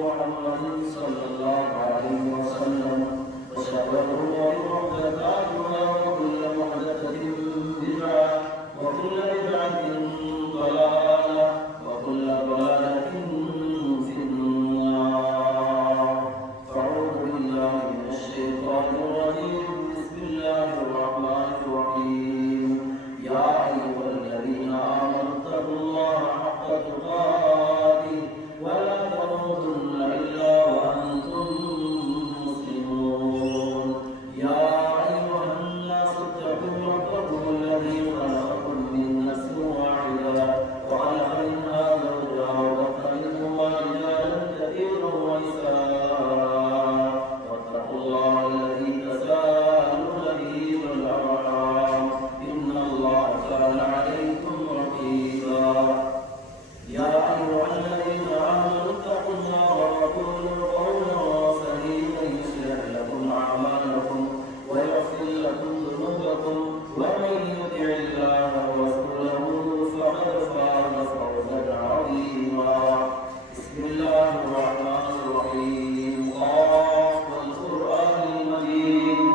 محمد صلى الله عليه وسلم وشر الأمور محدثاتها وكل محدثة بدعة وكل بدعة ضلالة وكل ضلالة في النار. فأعوذ بالله من الشيطان الرجيم. بسم الله الرحمن الرحيم. يا أيها الذين آمنوا اتقوا الله حق تقاته ولا تموتن إلا وأنتم مسلمون. يا أيها الناس اتقوا ربكم الذي خلقكم من نفس واحدة وخلق منها زوجها وبث منهما رجالا كثيرا ونساء واتقوا الله الذي تساءلون به والأرحام إن الله كان عليكم رقيبا. يا أيها الذين آمنوا اتقوا الله وقولوا قولا سديدا يصلح لكم أعمالكم ويغفر لكم ذنوبكم ومن يطع الله ورسوله فقد فاز فوزا عظيما. بسم الله الرحمن الرحيم. قاف والقرآن المجيد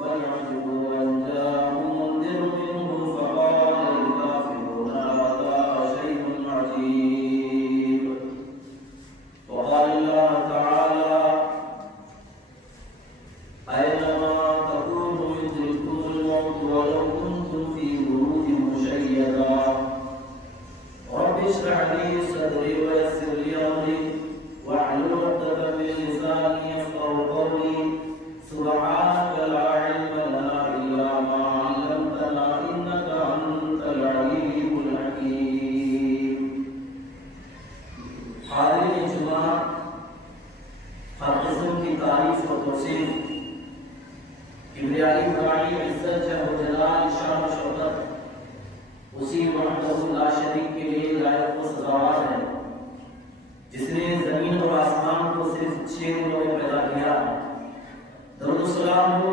بل عجبوا أن جاءهم منذر منهم فقال الكافرون هذا شيء عجيب. وقال الله تعالى أينما تكونوا يدرككم الموت ولو كنتم في بروج مشيدة. رب اشرح لي صدري ويسر لي أمري واحلل عقدة من لساني يفقهوا قولي. سبحانك لا علم لنا إلا ما علمتنا إنك أنت العليم الحكيم. حاضرین جمعہ، ہر قسم کی تعریف و توصیف کبریائی بڑائی عزت جہ و جلال شان و شوکت اسی وحدہ لا شریک کے لیے لائق و سزاوار ہے جس نے زمین اور آسمان کو صرف 6 دنوں میں پیدا کیا. درود و سلام ہو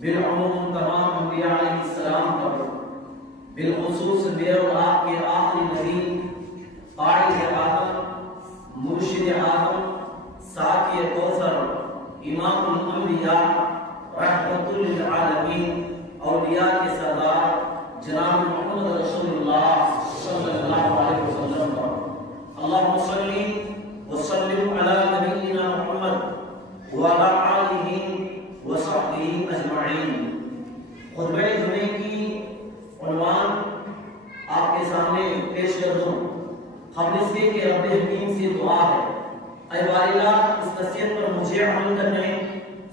بالعموم تمام انبیاء علیہ السلام پر، بالخصوص بے اور آپ کے آخری نبی قائد آدم، مرشد آدم، ساقی کوثر، امام الانبیاء، رحمت للعالمین، اولیاء کے سردار جناب محمد رسول اللہ صلی اللہ علیہ وسلم پر. اللہم صلی وسلم علی نبینا محمد وعلی آلہ وصحبہ اجمعین. خطبہ جمعے کی عنوان آپ کے سامنے پیش کر دوں. قبل اس کے کہ رب حکیم سے دعا ہے، اے واللہ اس نصیحت پر مجھے عمل کرنے،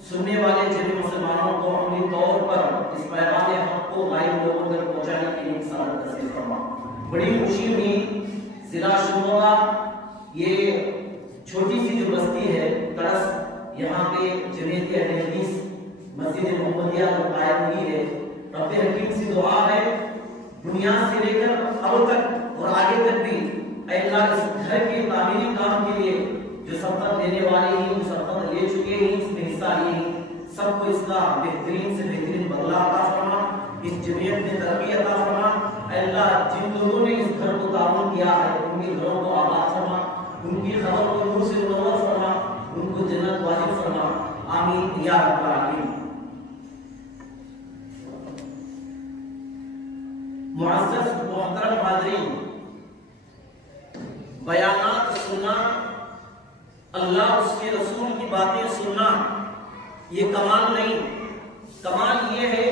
سننے والے جميع مسلمانوں کو عملی طور پر اس پیغام حق کو غائب لوگوں تک پہنچانے کی انسانت نصیب فرما. بڑی خوشی ہوئی ضلع شموغہ، یہ چھوٹی سی جو بستی ہے تڑس، یہاں پہ جمعیت اہل حدیث مسجد محمدیہ کو قائم ہوئی ہے. رب حکیم سے دعا ہے بنیاد سے لے کر اب تک اور آگے تک بھی اے اللہ اس گھر کے تعمیری کام کے لیے جو سبقت دینے والے ہیں، سبقت لے چکے ہیں، اس میں حصہ لیے ہیں، سب کو اس کا بہترین سے بہترین بدلہ عطا فرما. اس جمعیت میں ترقی عطا فرما. اے اللہ جن لوگوں نے اس گھر کو تعاون کیا ہے ان کے گھروں کو آباد فرما، ان کی خبر کو نور سے منور فرما، ان کو جنت واجب فرما. آمین یا رب العالمین. معزز محترم حاضرین، بیانات سننا، اللہ اس کے رسول کی باتیں سننا یہ کمال نہیں. کمال یہ ہے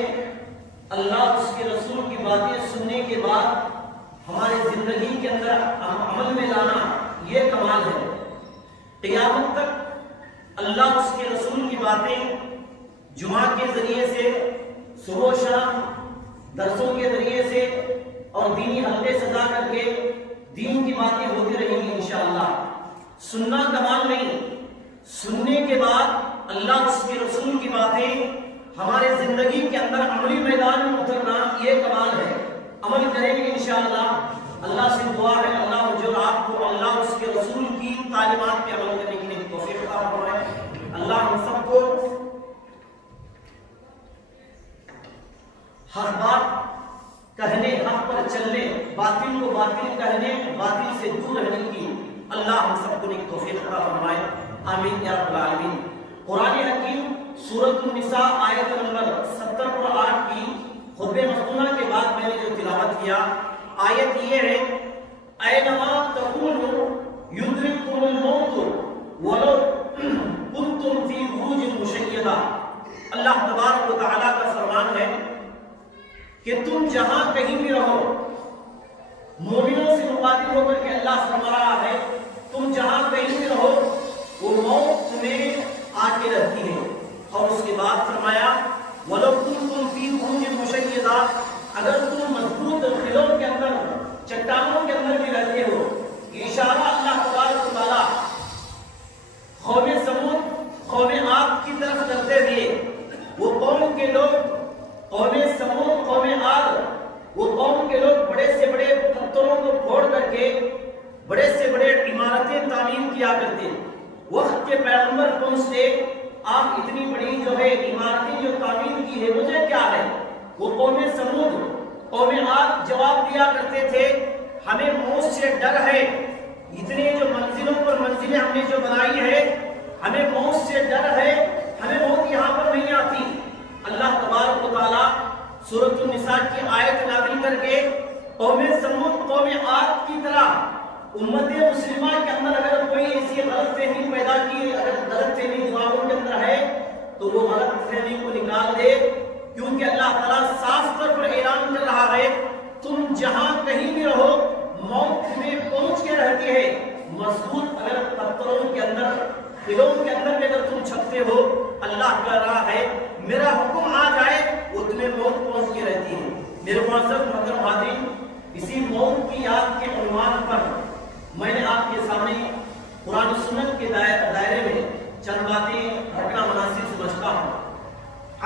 اللہ اس کے رسول کی باتیں سننے کے بعد ہمارے زندگی کے اندر عمل میں لانا، یہ کمال ہے. قیامت تک اللہ اس کے رسول کی باتیں جمعہ کے ذریعے سے، صبح و شام درسوں کے ذریعے سے اور دینی حلقے سجا کر کے دین کی باتیں ہوتی رہیں گی انشاءاللہ. سننا کمال نہیں، سننے کے بعد اللہ اس کے رسول کی باتیں ہمارے زندگی کے اندر عملی میدان میں اترنا یہ کمال ہے. عمل کریں گے انشاءاللہ. اللہ سے دعا ہے اللہ مجھے اور آپ کو اللہ اس کے رسول کی تعلیمات پہ عمل کرنے کی توفیق عطا فرمائے. اللہ ہم سب کو حق بات کہنے، حق پر چلنے، باطل کو باطل کہنے، باطل سے دور رہنے کی اللہ ہم سب کو کرنے کی توفیق عطا فرمائے، آمین یا رب العالمین۔ قرآن حکیم سورۃ النساء آیت نمبر 70 اور 8 کی خطبہ مختونہ کے بعد میں نے جو تلاوت کیا، آیت یہ ہے، اینما تکونوا یدرککم الموت ولو کنتم فی بروج مشیدہ۔ اللہ تبارک و تعالیٰ کا فرمان ہے کہ تم جہاں کہیں بھی رہو، مومنوں سے مخاطب ہو کر کے اللہ فرما رہا ہے تم جہاں کہیں بھی رہو وہ موت تمہیں آ کے رہتی ہے۔ اور اس کے بعد فرمایا وَلَوْ كُنْتُمْ فِي بُرُوجٍ مُشَيَّدَةٍ، اگر تم مضبوط قلعوں کے اندر، چٹانوں کے اندر بھی رہتے ہو۔ اشارہ اللہ تبارک و تعالیٰ قوم سمود، قوم عاد کی طرف کرتے ہوئے، وہ قوم کے لوگ، قوم سمود، قوم عاد، وہ قوم کے لوگ بڑے سے بڑے پتھروں کو پھوڑ کر کے بڑے سے بڑے عمارتیں تعمیر کیا کرتے۔ وقت کے پیغمبر پہنچتے، آپ اتنی بڑی جو ہے عمارتیں جو تعمیر کی ہے مجھے کیا ہے؟ وہ قوم سمود، قوم عاد جواب دیا کرتے تھے ہمیں موت سے ڈر ہے، اتنے جو منزلوں پر منزلیں ہم نے جو بنائی ہے، ہمیں موت سے ڈر ہے، ہمیں موت یہاں پر نہیں آتی۔ اللہ تبارک و تعالیٰ سورۃ النساء کی آیت نازل کر کے قوم سمود، قوم عاد کی طرح امت مسلمہ کے اندر اگر کوئی ایسی غلط فہمی پیدا کی، اگر غلط فہمی دماغوں کے اندر ہے تو وہ غلط فہمی کو نکال دے، کیونکہ اللہ تعالیٰ صاف طور پر اعلان کر رہا ہے تم جہاں کہیں بھی رہو موت تمہیں پہنچ کے رہتی ہے۔ مضبوط اگر پتھروں کے اندر، قلعوں کے اندر بھی اگر تم چھپتے ہو، اللہ کہہ رہا ہے میرا حکم آ جائے وہ تمہیں موت پہنچ کے رہتی ہے۔ میرے معزز محترم حاضرین، اسی موت کی یاد کے عنوان پر میں نے آپ کے سامنے قرآن و سنت کے دائرے میں چند باتیں رکھنا مناسب سمجھتا ہوں۔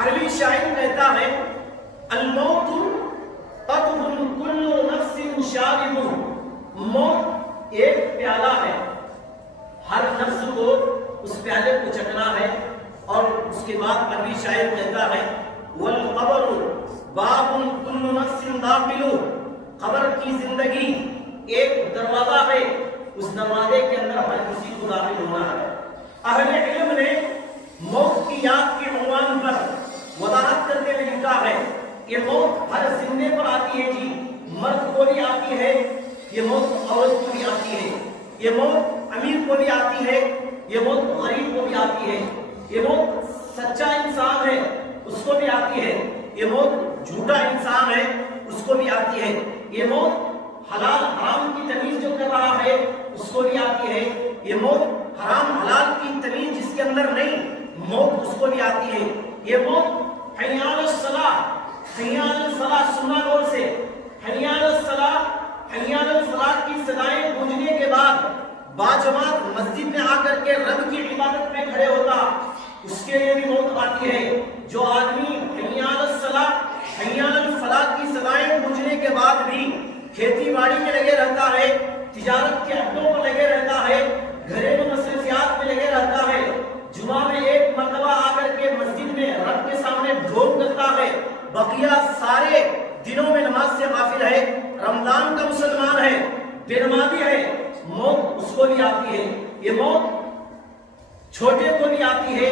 عربی شاعر کہتا ہے الموت قطب کل نفس شارب، موت ایک پیالہ ہے، ہر نفس کو اس پیالے کو چکنا ہے۔ اور اس کے بعد عربی شاعر کہتا ہے والقبر باب کل نفس داخل، قبر کی زندگی ایک دروازہ ہے، اس دروازے کے اندر ہر کسی کو داخل ہونا ہے۔ اہل علم نے موت کی یاد کے عنوان پر وضاحت کرتے ہوئے لکھا ہے یہ موت ہر زندے پر آتی ہے جی، مرد کو بھی آتی ہے، یہ موت عورت کو بھی آتی ہے، یہ موت امیر کو بھی آتی ہے، یہ موت غریب کو بھی آتی ہے، یہ موت سچا انسان ہے اس کو بھی آتی ہے، یہ موت جھوٹا انسان ہے اس کو بھی آتی ہے، یہ موت حلال حرام کی تمیز جو کر رہا ہے اس کو بھی آتی ہے، یہ موت حرام حلال کی تمیز جس کے اندر نہیں، موت اس کو بھی آتی ہے۔ یہ موت حی علی الصلاۃ، حی علی الفلاح، سننا غور سے، حی علی الصلاۃ، حی علی الفلاح کی صدائیں گونجنے کے بعد باجماعت مسجد میں آ کر کے رب کی عبادت میں کھڑے ہوتا، اس کے لیے بھی موت آتی ہے۔ جو آدمی حی علی الصلاۃ، حی علی الفلاح کی صدائیں گونجنے کے بعد بھی کھیتی باڑی میں لگے رہتا ہے، تجارت کے اڈوں پر لگے رہتا ہے، گھریلو مصروفیات میں لگے رہتا ہے، جمعہ میں ایک مرتبہ آ کر کے مسجد میں رب کے سامنے ڈھول کرتا ہے، بقیہ سارے دنوں میں نماز سے غافل ہے، رمضان کا مسلمان ہے، بے نمازی ہے، موت اس کو بھی آتی ہے۔ یہ موت چھوٹے کو بھی آتی ہے،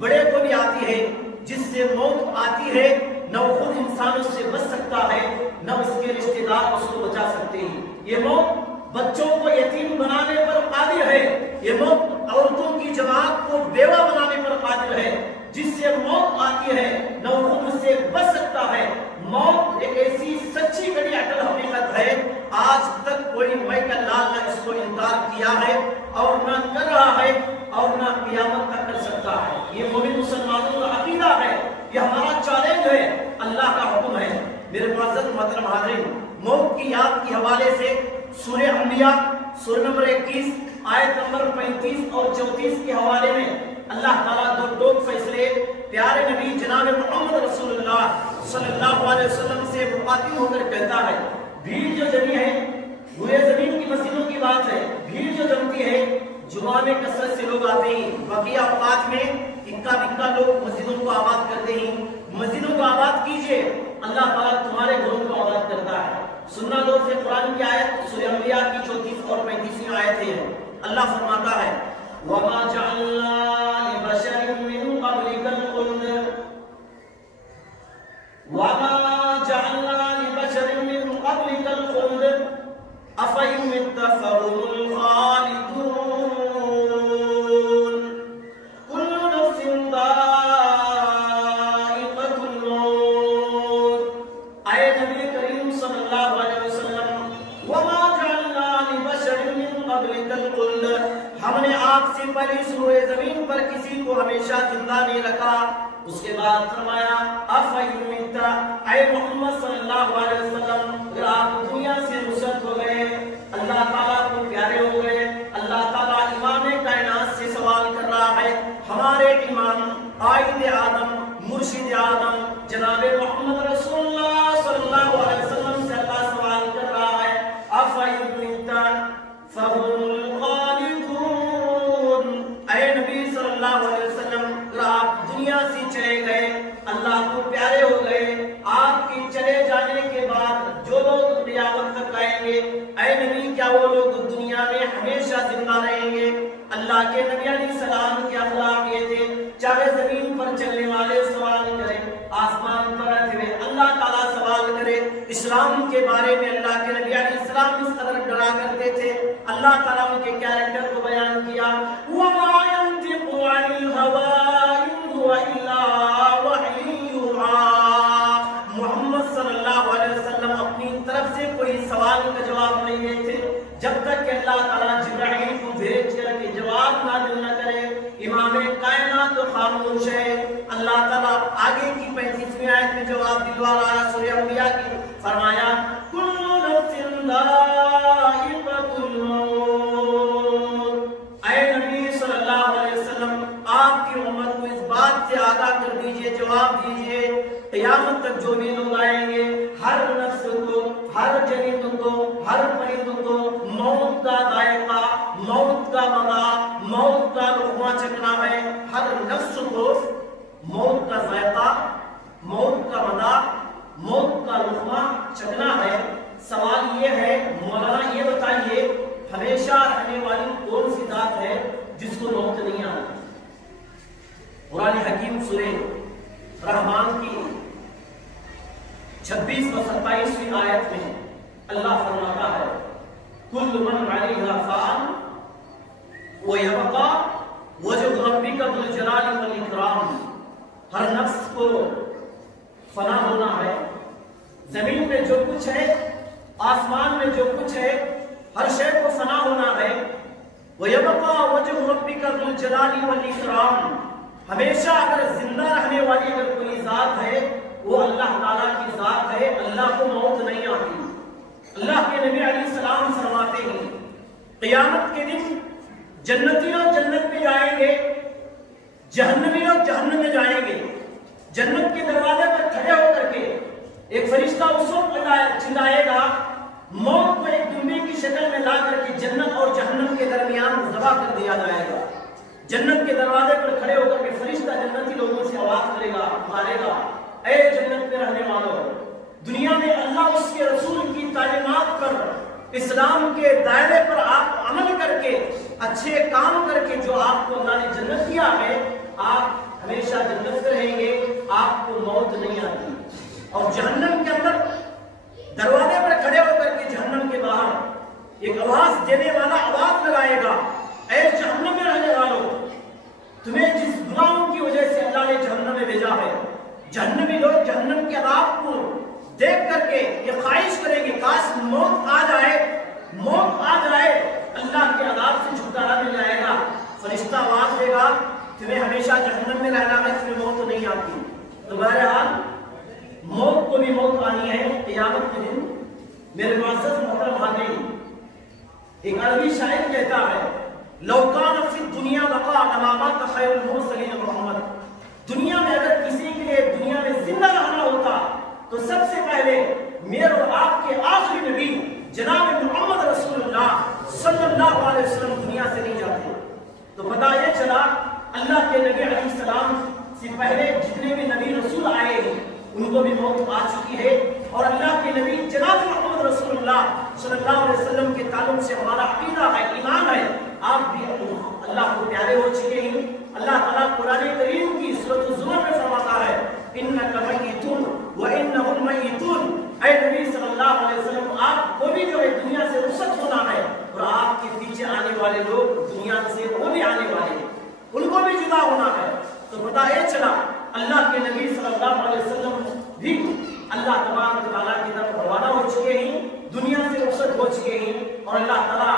بڑے کو بھی آتی ہے۔ جس سے موت آتی ہے نہ وہ خود انسان اس سے بچ سکتا ہے، نہ اس کے رشتہ دار اس کو بچا سکتے ہیں۔ یہ موت بچوں کو یتیم بنانے پر قادر ہے، یہ موت عورتوں کی جماعت کو بیوہ بنانے پر قادر ہے۔ جس سے موت آتی ہے نہ وہ خود اس سے بچ سکتا ہے۔ موت ایک ایسی سچی کڑی اٹل حقیقت ہے، آج تک کوئی میکل لال نے اس کو انکار کیا ہے اور نہ کر رہا ہے اور نہ قیامت تک کر سکتا ہے۔ یہ مومن مسلمانوں کا عقیدہ ہے، یہ ہمارا چیلنج ہے، اللہ کا حکم ہے۔ میرے معزز محترم حاضرین، موت کی یاد کے حوالے سے سورہ انبیاء سورہ نمبر 21 آیت نمبر 35 اور 34 کے حوالے میں اللہ تعالیٰ دو ٹوک فیصلے پیارے نبی جناب محمد رسول اللہ صلی اللہ علیہ وسلم سے مخاطب ہو کر کہتا ہے، بھیڑ جو جمی ہے، روئے زمین کی مسجدوں کی بات ہے، بھیڑ جو جمتی ہے، جمعہ میں کثرت سے لوگ آتے ہیں، بقیہ اوقات میں اکا دکا لوگ مسجدوں کو آباد کرتے ہیں۔ مسجدوں کو آباد کیجئے، اللہ تعالیٰ تمہارے گھروں کو آباد کرتا ہے۔ سننا دور سے قرآن کی آیت سورہ انبیاء کی 34 اور 35 آیت ہے، اللہ فرماتا خلد، ہم نے آپ سے پہلے اس روئے زمین پر کسی کو ہمیشہ زندہ نہیں رکھا۔ اس کے بعد فرمایا افیمت، اے محمد صلی اللہ علیہ وسلم اگر آپ دنیا سے رخصت ہو گئے، اللہ تعالیٰ کو پیارے ہو گئے، اللہ تعالیٰ امام کائنات سے سوال کر رہا ہے، ہمارے امام قائد آدم مرشد آدم جناب محمد رسول اللہ صلی اللہ علیہ وسلم سے اللہ سوال کر رہا ہے افیمت فهم الخالدون، اے نبی صلی اللہ علیہ وسلم اگر آپ دنیا سے چلے گئے، اللہ کو پیارے ہو گئے، آپ کے چلے جانے کے بعد جو لوگ قیامت تک آئیں گے، اے نبی کیا وہ لوگ دنیا میں ہمیشہ زندہ رہیں گے؟ اللہ کے نبی علیہ السلام کے اخلاق یہ تھے، چاہے زمین پر چلنے والے سوال کریں، آسمان پر رہتے ہوئے اللہ تعالیٰ سوال کرے۔ اسلام کے بارے میں اللہ کے نبی علیہ السلام اس قدر ڈرا کرتے تھے، اللہ تعالیٰ ان کے کیریکٹر کو بیان کیا وَمَا يَنْطِقُ عَنِ الْهَوَىٰ إِنْ هُوَ إِلَّا وَحْيٌ يُوحَىٰ، محمد صلی اللہ علیہ وسلم اپنی طرف سے کوئی سوال کا جواب نہیں دیتے جب تک کہ اللہ تعالیٰ جبرائیل کو بھیج کر کے جواب نازل نہ کرے۔ امام کائنات خاموش ہے، اللہ تعالیٰ آگے کی 35ویں آیت میں جواب دلوا رہا ہے سورہ انبیاء کی، فرمایا کل نفس ذائقۃ الموت، اے نبی صلی اللہ علیہ وسلم آپ کی امت کو اس بات سے آگاہ کر دیجئے، جواب دیجئے، قیامت تک جو بھی لوگ آئیں گے ہر نفس کو، ہر جنت کو، ہر پرند کو موت کا ذائقہ، موت کا مزہ، موت کا لقمہ چکھنا ہے۔ ہر نفس کو موت کا ذائقہ، موت کا مزہ، موت کا لقمہ چکھنا ہے۔ سوال یہ ہے مولانا یہ بتائیے ہمیشہ رہنے والی کون سی ذات ہے جس کو موت نہیں آتی؟ قرآن حکیم سورہ رحمان کی 26 و 27 آیت میں اللہ فرماتا ہے کل من علیہا فان ویبقا وجہ ربک ذو الجلال والاکرام، ہر نفس کو فنا ہونا ہے، زمین میں جو کچھ ہے، آسمان میں جو کچھ ہے، ہر شے کو فنا ہونا ہے۔ ویبقا وجہ ربک ذو الجلال والاکرام، ہمیشہ اگر زندہ رہنے والی اگر کوئی ذات ہے وہ اللہ تعالیٰ کی ذات ہے، اللہ کو موت نہیں آتی۔ اللہ کے نبی علیہ السلام فرماتے ہیں قیامت کے دن جنتی لوگ جنت میں جائیں گے، جہنمی لوگ جہنم میں جائیں گے۔ جنت کے دروازے پر کھڑے ہو کر کے ایک فرشتہ اس وقت چلائے گا، موت کو ایک دمبے کی شکل میں لا کر کے جنت اور جہنم کے درمیان ذبح کر دیا جائے گا۔ جنت کے دروازے پر کھڑے ہو کر کے فرشتہ جنتی لوگوں سے آواز کرے گا، پکارے گا، اے جنت میں رہنے والوں، دنیا میں اللہ اس کے رسول کی تعلیمات پر، اسلام کے دائرے پر آپ عمل کر کے، اچھے کام کر کے جو آپ کو اللہ نے جنت دیا ہے، آپ ہمیشہ جنت میں رہیں گے، آپ کو موت نہیں آتی۔ اور جہنم کے اندر دروازے پر کھڑے ہو کر کے جہنم کے باہر ایک آواز دینے والا آواز لگائے گا، اے جہنم میں رہنے والوں، تمہیں جس گناہوں کی وجہ سے اللہ نے جہنم میں بھیجا ہے، جہنمی لوگ جہنم کے عذاب کو دیکھ کر کے یہ خواہش کریں گے کاش موت آ جائے، موت آ جائے، اللہ کے عذاب سے چھٹکارا مل جائے گا۔ فرشتہ آواز دے گا تمہیں ہمیشہ جہنم میں رہنا ہے، تمہیں موت نہیں آتی۔ تو بہرحال موت کو بھی موت آنی ہے قیامت کے دن۔ میرے معزز محترم حاضرین، ایک عربی شاعر کہتا ہے لو کان فی الدنیا بقاء لما مات خیر المرسلین محمد، دنیا میں اگر کسی کے لیے دنیا میں زندہ رہنا ہوتا تو سب سے پہلے میرے اور آپ کے آخری نبی جناب محمد رسول اللہ صلی اللہ علیہ وسلم دنیا سے نہیں جاتے۔ تو پتہ یہ چلا اللہ کے نبی علیہ السلام سے پہلے جتنے بھی نبی رسول آئے ہیں ان کو بھی موت آ چکی ہے، اور اللہ کے نبی جناب محمد رسول اللہ صلی اللہ علیہ وسلم کے تعلق سے ہمارا عقیدہ ہے، ایمان ہے، آپ بھی اللہ کو پیارے ہو چکے ہیں۔ اللہ تعالیٰ قرآن کریم کی سورۃ الزمر میں فرماتا ہے انک میت وانہم میتون، اے نبی صلی اللہ علیہ وسلم آپ کو بھی جو ہے دنیا سے رخصت ہونا ہے، اور آپ کے پیچھے آنے والے لوگ دنیا سے وہ بھی آنے والے ہیں، ان کو بھی جدا ہونا ہے۔ تو پتہ یہ چلا اللہ کے نبی صلی اللہ علیہ وسلم بھی اللہ تبارک و تعالیٰ کی طرف روانہ ہو چکے ہیں، دنیا سے رخصت ہو چکے ہیں، اور اللہ تعالیٰ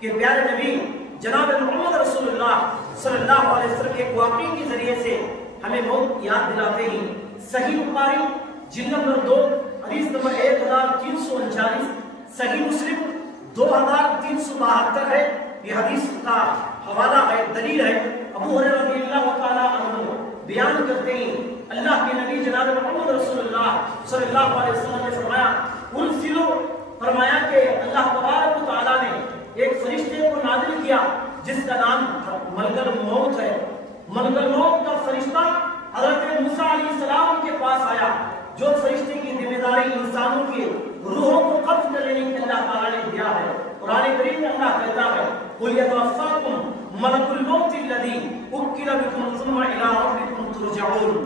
کہ پیارے نبی جناب محمد رسول اللہ صلی اللہ علیہ وسلم کے واقعے کے ذریعے سے ہمیں موت یاد دلاتے ہیں۔ صحیح بخاری جلد نمبر 2 حدیث نمبر 1339، صحیح مسلم 2372 ہے۔ یہ حدیث کا حوالہ ہے، دلیل ہے۔ ابو ہریرہ رضی اللہ تعالی عنہ بیان کرتے ہیں اللہ کے نبی جناب محمد رسول اللہ صلی اللہ علیہ وسلم نے فرمایا، فرمایا کہ اللہ تبارک و تعالیٰ نے ایک فرشتے کو نازل کیا جس کا نام ملک الموت ہے۔ ملک الموت کا فرشتہ حضرت موسیٰ علیہ السلام کے پاس آیا، جو فرشتے کی ذمہ داری انسانوں کے روحوں کو قبض کرنے کی اللہ تعالیٰ نے دیا ہے۔ قرآن کریم میں اللہ کہتا ہے قُلْ يَتَوَفَّاكُمْ مَلَكُ الْمَوْتِ الَّذِي وُكِّلَ بِكُمْ ثُمَّ إِلَىٰ رَبِّكُمْ تُرْجَعُونَ۔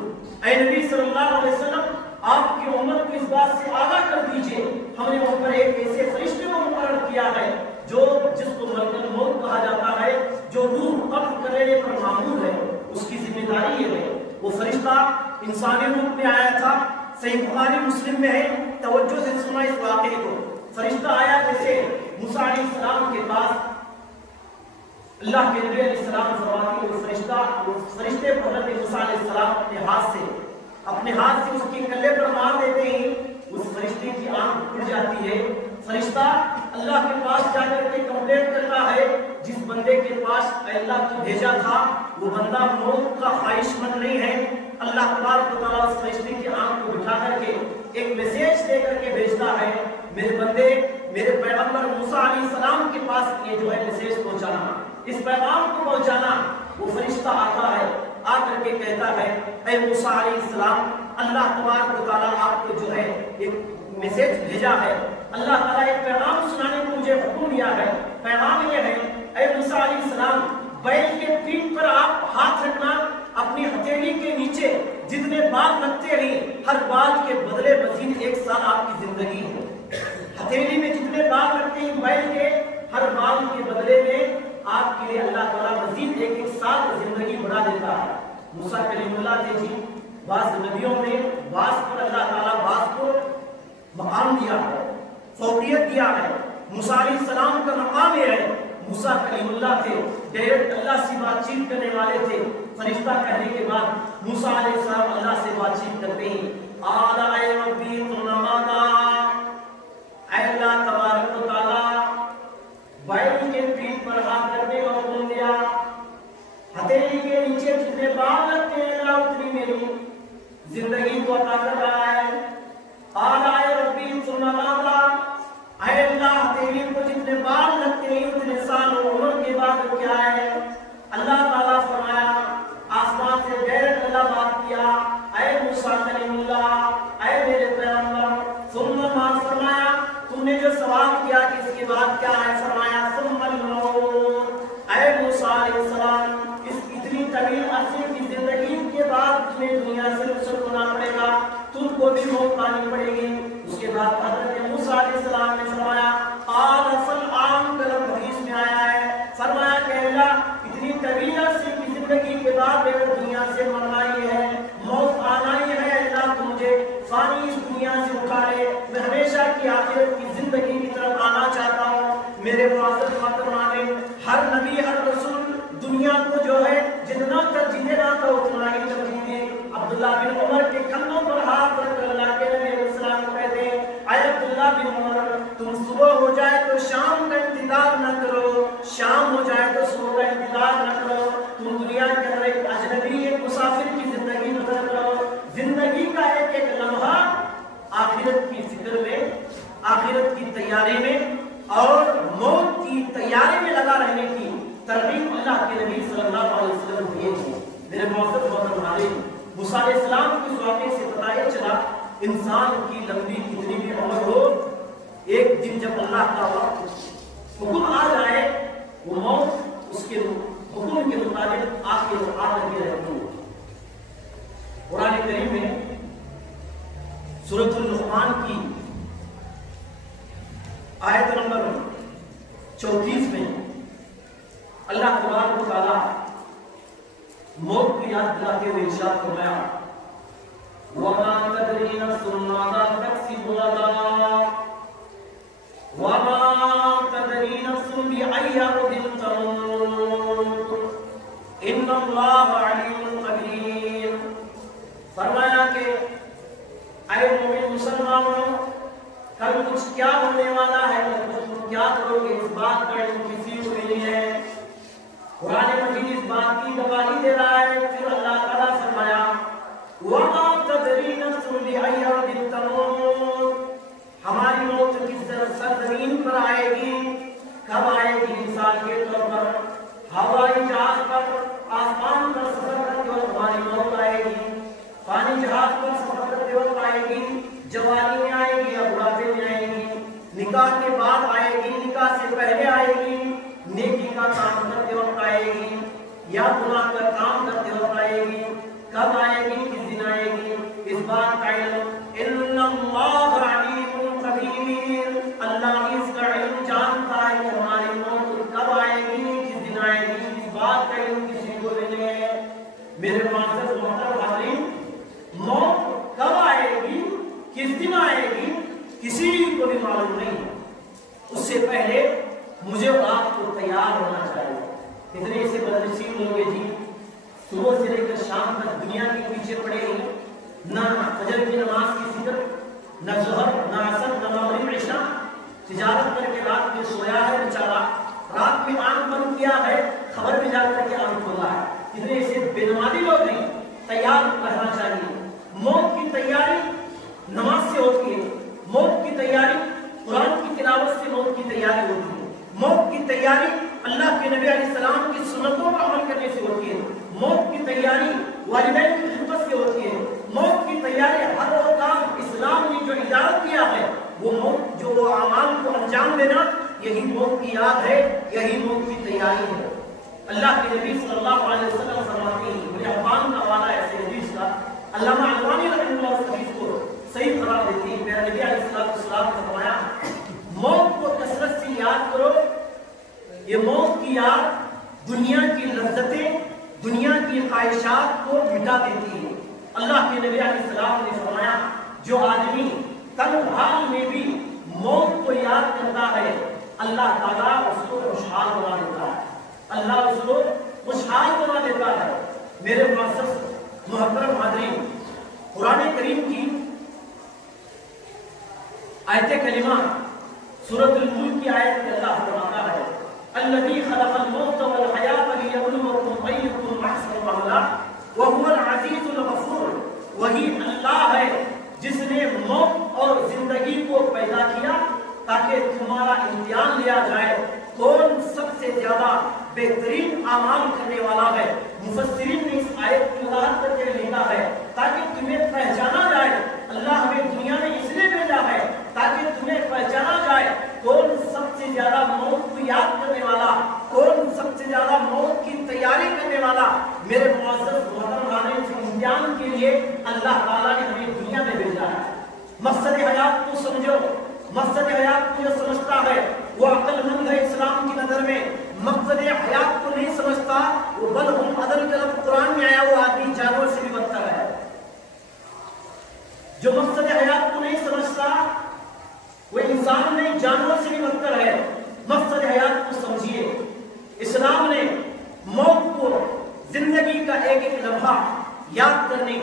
اے نبی صلی اللہ علیہ وسلم، آپ کی امت کو اس بات سے آگاہ کر دیجئے، ہم نے وہاں پر ایک ایسے فرشتے کو مقرر کیا ہے جس کو ملک الموت کہا جاتا ہے، جو روح قبض کرنے پر معمول ہے، اس کی ذمہ داری یہ ہے۔ وہ فرشتہ انسانی روپ میں آیا تھا، صحیح بخاری مسلم میں ہے، توجہ سے سنا اس واقعے کو۔ فرشتہ آیا جیسے موسیٰ علیہ السلام کے پاس، اللہ کے نبی علیہ السلام فرماتے ہیں وہ فرشتے پر حضرت موسیٰ علیہ السلام اپنے ہاتھ سے اس کے کلے پر مار دیتے ہیں، اس فرشتے کی آنکھ کھل جاتی ہے۔ فرشتہ اللہ کے پاس جا کر کے کمپلین کرتا ہے، جس بندے کے پاس اللہ کو بھیجا تھا وہ بندہ موت کا خواہش مند نہیں ہے۔ اللہ تبارک و تعالیٰ اس فرشتے کی آنکھ کو بٹھا کر کے ایک میسیج دے کر کے بھیجتا ہے، میرے بندے، میرے پیغمبر موسیٰ علیہ السلام کے پاس یہ جو ہے میسیج پہنچانا، اس پیغام کو پہنچانا۔ وہ فرشتہ آتا ہے، آ کر کے کہتا ہے اے موسیٰ علیہ السلام، اللہ تبارک و تعالیٰ آپ کو جو ہے ایک میسیج بھیجا ہے، اللہ تعالیٰ ایک پیغام سنانے کو مجھے حکم دیا ہے۔ پیغام یہ ہے اے موسیٰ علیہ السلام، بیل کے پیٹھ پر آپ ہاتھ رکھنا، اپنی ہتھیلی کے نیچے جتنے بال رکھتے ہیں ہر بال کے بدلے مزید 1 سال آپ کی زندگی ہے۔ ہتھیلی میں جتنے بال رکھتے ہیں بیل کے، ہر بال کے بدلے میں آپ کے لیے اللہ تعالیٰ مزید 1 سال زندگی بڑھا دیتا ہے۔ موسیٰ کلیم اللہ تھے جی، بعض نبیوں میں بعض پر اللہ تعالیٰ بعض کو مقام دیا ہے، فوقیت دیا ہے۔ موسیٰ علیہ السلام کا مقام یہ ہے، موسیٰ کلیم اللہ تھے، ڈائریکٹ اللہ سے بات چیت کرنے والے تھے۔ فرشتہ کہنے کے بعد موسیٰ علیہ السلام اللہ سے بات چیت کرتے ہیں، آلہ اے ربی تنمادا، اے اللہ تبارک و تعالیٰ، بیل کے پیٹھ پر ہاتھ رکھنے کا حکم دیا، ہتھیلی کے نیچے جتنے بال رکھتے ہیں اللہ اتنی میری زندگی کو عطا کر رہا ہے۔ آلہ اے ربی تنمادا، اے اللہ ہتھیلی کو جتنے بال رکھتے ہیں اتنے سال عمر کے بعد کیا ہے؟ اللہ تعالیٰ فرمایا، آسمان سے ڈائریکٹ اللہ بات کیا، اے موسیٰ کلیم اللہ، اے میرے پیغمبر، ثم ما، فرمایا تم نے جو سوال کیا کہ اس کے بعد کیا ہے، فرمایا ثم الموت، اے موسیٰ علیہ السلام، اس اتنی طویل عرصے کی زندگی کے بعد تمہیں دنیا سے رخصت ہونا پڑے گا، تم کو بھی موت پانی پڑے گی۔ اس کے بعد حضرت موسیٰ علیہ السلام نے فرمایا قال فالآن، کلام حدیث میں آیا ہے، فرمایا کہ اللہ اتنی طویل عرصے کی زندگی کے بعد میرے دنیا سے مرنا ہی ہے، موت آنا ہی ہے، اللہ تو مجھے فانی اس دنیا سے اٹھا لے، میں ہمیشہ کی آخرت کی زندگی کی طرف آنا چاہتا ہوں۔ میرے معزز محترمانے، ہر نبی ہر رسول دنیا کو جو ہے جتنا ترجیح دینا تھا اتنا ہی ترجیح دے۔ عبداللہ بن عمر کے کندھوں پر ہاتھ رکھ کر اللہ کے نبی علیہ السلام کو کہتے ہیں اے عبداللہ بن عمر، تم صبح ہو جائے تو شام کا انتظار نہ کرو، شام ہو جائے تو صبح کا انتظار نہ کرو، تم دنیا کے اندر ایک اجنبی ایک مسافر کی زندگی بسر کرو، زندگی کا ایک ایک لمحہ آخرت کی فکر میں، آخرت کی تیاری میں اور موت کی تیاری میں لگا رہنے کی ترغیب اللہ کے نبی صلی اللہ علیہ وسلم دیے تھے۔ میرے معزز محترم، موسیٰ علیہ السلام کے اس واقعے سے پتہ یہ چلا انسان کی لمبی کتنی بھی عمر ہو، ایک دن جب اللہ کا حکم آ جائے وہ موت اس کے حکم کے مطابق آ کے رہتی ہے۔ قرآن کریم میں سورۃ اللقمان کی آیت نمبر 34 میں اللہ تبارک و تعالیٰ موت کو یاد دلاتے ہوئے ارشاد فرمایا وَمَا تَدْرِي نَفْسٌ مَاذَا تَكْسِبُ غَدًا وَمَا تَدْرِي نَفْسٌ بأي أرض تموت إن الله عليم قدير. فرمایا کہ اے مومن مسلمانوں کل کچھ کیا ہونے والا ہے اور تم کیا کرو گے اس بات کا علم کسی کو نہیں ہے. قرآن مجید اس بات کی گواہی دے رہا ہے. پھر اللہ تعالیٰ فرمایا وَمَا تَدْرِي نَفْسٌ بِأَيِّ أَرْضٍ تَمُوتُ. ہماری موت کس سرزمین پر آئے گی، کب آئے گی؟ مثال کے طور پر ہوائی جہاز پر آسمان پر سفر کرتے وقت ہماری موت آئے گی، پانی جہاز پر سفر کرتے وقت آئے گی، جوانی میں آئے گی یا بڑھاپے میں آئے گی، نکاح کے بعد آئے گی، نکاح سے پہلے آئے گی، نیکی کا کام کرتے وقت آئے گی یا گناہ کا کام کرتے وقت آئے گی. کب آئے گی، کس دن آئے گی، اس بات کا علم ان اللہ علیم قدیر. اللہ اس کا علم جانتا ہے کہ ہماری موت کب آئے گی، کس دن آئے گی. اس بات کا علم کسی کو نہیں ہے. میرے معزز محترم حاضرین، موت کب آئے گی، کس دن آئے گی، کسی کو بھی معلوم نہیں. اس سے پہلے مجھے اور آپ کو تیار ہونا چاہیے. اتنے ایسے بدنصیب لوگ ہیں جی، صبح سے لے کر شام تک دنیا کے پیچھے پڑے ہیں، نہ فجر کی نماز کی فکر، نہ ظہر، نہ عصر، نہ مغرب، عشاء. تجارت کر کے رات میں سویا ہے بیچارہ، رات میں آنکھ بند کیا ہے، خبر میں جا کر کے آنکھ کھولا ہے. اتنے ایسے بے نمازی لوگ نہیں. تیار رہنا چاہیے. موت کی تیاری نماز سے ہوتی ہے. موت کی تیاری قرآن کی تلاوت سے موت کی تیاری ہوتی ہے. موت کی تیاری اللہ کے نبی علیہ السلام کی سنتوں پر عمل کرنے سے ہوتی ہے. موت کی تیاری والدین کی خدمت سے ہوتی ہے. موت کی تیاری ہر وہ کام اسلام نے جو اجازت کیا ہے، وہ موت جو وہ اعمال کو انجام دینا، یہی موت کی یاد ہے، یہی موت کی تیاری ہے. اللہ کے نبی صلی اللہ علیہ وسلم فرماتے ہیں، مجھے افغان کا حوالہ ایسے حدیث کا علامہ البانی رحمہ اللہ اس حدیث کو صحیح قرار دیتے ہیں. میرے نبی علیہ السلام نے فرمایا موت کو کثرت سے یاد کرو. یہ موت کی یاد دنیا کی لذتیں، دنیا کی خواہشات کو مٹا دیتی ہے. اللہ کے نبی علیہ السلام نے فرمایا جو آدمی تنگ حال میں بھی موت کو یاد کرتا ہے، اللہ تعالیٰ اس کو خوشحال بنا دیتا ہے. اللہ اس کو خوشحال بنا دیتا ہے. میرے معزز محترم حاضرین، قرآن کریم کی آیت کریمہ سورۃ الملک کی آیت میں اللہ فرماتا ہے الذی خلق الموت والحیاۃ لیبلوکم ایکم احسن عملا وهو العزیز الغفور. وہی اللہ ہے جس نے موت اور زندگی کو پیدا کیا تاکہ تمہارا امتحان لیا جائے کون سب سے زیادہ بہترین اعمال کرنے والا ہے. مفسرین نے اس آیت کی وضاحت کر کے لکھا ہے تاکہ تمہیں پہچانا جائے اللہ ہمیں دنیا میں اس لیے بھیجا ہے تاکہ تمہیں پہچانا جائے کون سب سے زیادہ موت کو یاد کرنے والا، کون سب سے زیادہ موت کی تیاری کرنے والا. میرے معزز محترم حاضرین، سے امتحان کے لیے اللہ تعالیٰ نے ہمیں دنیا میں بھیجا ہے. مقصد حیات کو سمجھو. مقصد حیات کو جو سمجھتا ہے وہ عقل مند ہے اسلام کی نظر میں. مقصد حیات کو نہیں سمجھتا وہ بل ہم عدل کا لفظ قرآن میں آیا وہ آدمی جانور سے بھی بدتر ہے. جو مقصد حیات کو نہیں سمجھتا وہ انسان نہیں جانور سے بھی بدتر ہے. مقصد حیات کو سمجھیے. اسلام نے موت کو زندگی کا ایک ایک لمحہ یاد کرنے،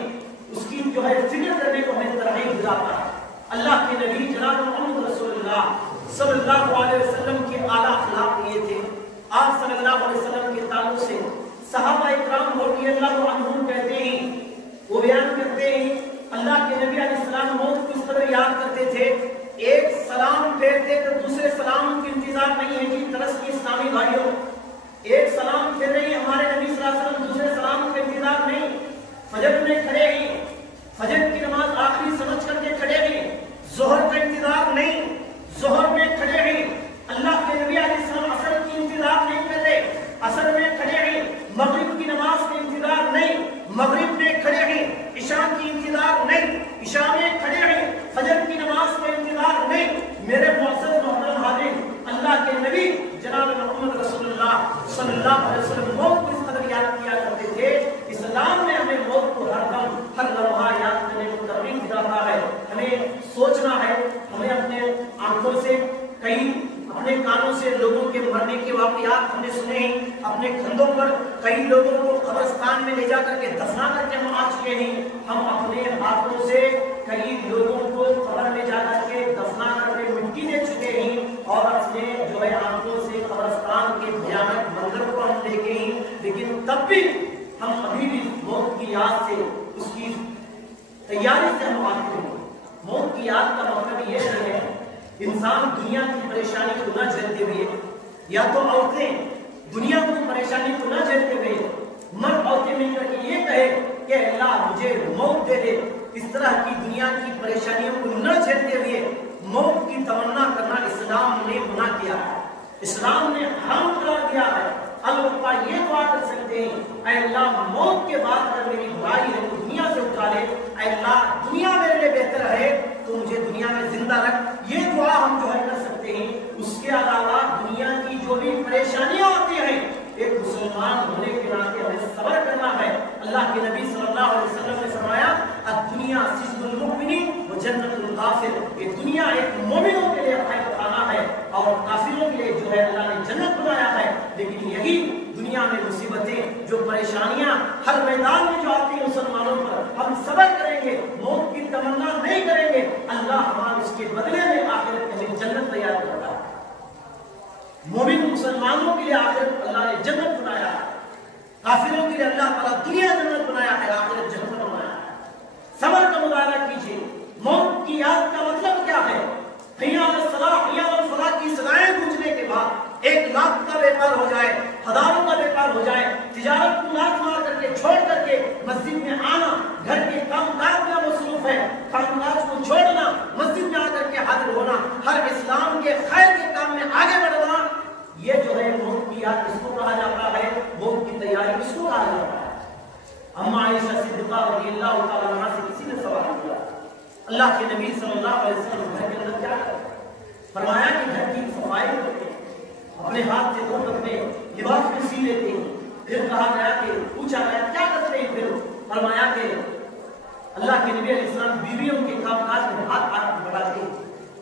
اس کی جو ہے فکر کرنے کو ہمیں ترغیب دلاتا ہے. اللہ کے نبی جناب محمد رسول اللہ صلی اللہ علیہ وسلم کے اعلیٰ اخلاق یہ تھے. آپ صلی اللہ علیہ وسلم کے تعلق سے صحابہ اکرام رضی اللہ عنہم کہتے ہیں، وہ بیان کرتے ہیں اللہ کے نبی علیہ السلام موت کو اس طرح یاد کرتے تھے ایک سلام پھیرتے تو دوسرے سلام کی انتظار نہیں ہے جی. ترس کی اسلامی بھائیوں، ایک سلام پھیر رہی ہے ہمارے نبی صلی اللہ علیہ وسلم، دوسرے سلام کا انتظار نہیں. فجر میں کھڑے ہیں، فجر کی نماز آخری سمجھ کر کے کھڑے ہیں، ظہر کا انتظار نہیں، ظہر میں کھڑے ہیں. اللہ کے نبی علیہ السلام عصر کی انتظار نہیں کرتے، عصر میں کھڑے ہیں. مغرب کی نماز کا انتظار نہیں، مغرب میں کھڑے ہیں. عشاء کی انتظار نہیں، عشاء میں کھڑے ہیں. فجر کی نماز کا انتظار نہیں. میرے معزز محترم حاضرین، اللہ کے نبی جناب محمد رسول اللہ صلی اللہ علیہ وسلم موت کو اس قدر یاد کیا کرتے تھے. اسلام نے ہمیں موت کو ہر دم ہر لمحہ یاد کرنے کو ترغیب دلاتا ہے. ہمیں سوچنا ہے، ہمیں اپنے آنکھوں سے کہیں اپنے کانوں سے لوگوں کے مرنے کے واقعات ہم نے سنے ہیں، اپنے کندھوں پر کئی لوگوں کو قبرستان میں لے جا کر کے دفنا کر کے ہم آ چکے ہیں، ہم اپنے ہاتھوں سے کئی لوگوں کو قبر میں جا کر کے دفنا کر کے مٹی دے چکے ہیں، اور اپنے جو ہے آنکھوں سے قبرستان کے بھیانک منظر کو ہم دیکھے ہیں، لیکن تب بھی ہم ابھی بھی موت کی یاد سے، اس کی تیاری سے ہم واقف ہیں۔ موت کی یاد کا مطلب یہ ہے انسان دنیا کی پریشانی کو نہ جھیلتے ہوئے، یا تو عورتیں دنیا کی پریشانی کو نہ جھیلتے ہوئے مرد عورتیں مل کر کے یہ کہے کہ اللہ مجھے موت دے دے، اس طرح کی دنیا کی پریشانیوں کو نہ جھیلتے ہوئے موت کی تمنا کرنا اسلام نے منع کیا ہے، اسلام نے حرام قرار دیا ہے۔ البتہ یہ دعا کر سکتے ہیں اے اللہ موت کے بعد اگر میری برائی ہے تو دنیا سے اٹھا لے، اے اللہ دنیا میرے لیے بہتر ہے تو مجھے دنیا میں زندہ رکھ، یہ دعا ہم جو ہے کر سکتے ہیں۔ اس کے علاوہ دنیا کی جو بھی پریشانیاں ہوتی ہیں ایک مسلمان ہونے کے ناطے ہمیں صبر کرنا ہے۔ اللہ کے نبی صلی اللہ علیہ وسلم نے فرمایا الدنیا سجن المؤمن و جنت الکافر، یہ دنیا ایک مومنوں کے لیے قید خانہ ہے اور کافروں کے لیے جو ہے اللہ نے جنت بنایا ہے، لیکن یہی دنیا میں مصیبتیں جو پریشانیاں ہر میدان میں جو آتی ہیں مسلمانوں پر، ہم صبر کریں گے، موت کی تمنا نہیں کریں گے، اللہ ہمارے اس کے بدلے میں آخرت میں جنت تیار کرتا ہے۔ مومن مسلمانوں کے لیے آخرت اللہ نے جنت بنایا ہے، کافروں کے لیے اللہ تعالیٰ دنیا جنت بنایا ہے، آخرت جنت بنایا ہے۔ صبر کا مظاہرہ کیجیے۔ موت کی یاد کا مطلب کیا ہے؟ حی علی الصلاۃ، حی علی الفلاح کی صدائیں گونجنے کے بعد 1 لاکھ کا بیپار ہو جائے، ہزاروں کا بیپار ہو جائے، تجارت کو لات مار کر کے چھوڑ کر کے مسجد میں آنا، گھر کے کام کاج میں مصروف ہے، کام کاج کو چھوڑنا، مسجد میں آ کر کے حاضر ہونا، ہر اسلام کے خیر کے کام میں آگے بڑھنا، یہ جو ہے موت کی یاد اس کو کہا جاتا ہے، موت کی تیاری اس کو کہا جاتا ہے۔ اما عائشہ صدیقہ رضی اللہ تعالیٰ عنہا سے کسی نے سوال کیا اللہ کے نبی صلی اللہ علیہ وسلم گھر کے اندر کیا کرتے؟ فرمایا کہ گھر کی صفائی کرتے ہیں، اپنے ہاتھ سے دھو اپنے لباس کو سی لیتے ہیں۔ پھر کہا گیا کہ پوچھا گیا کیا کرتے ہیں؟ پھر فرمایا کہ اللہ کے نبی علیہ السلام بیویوں کے کام کاج میں ہاتھ بڑھاتے ہیں،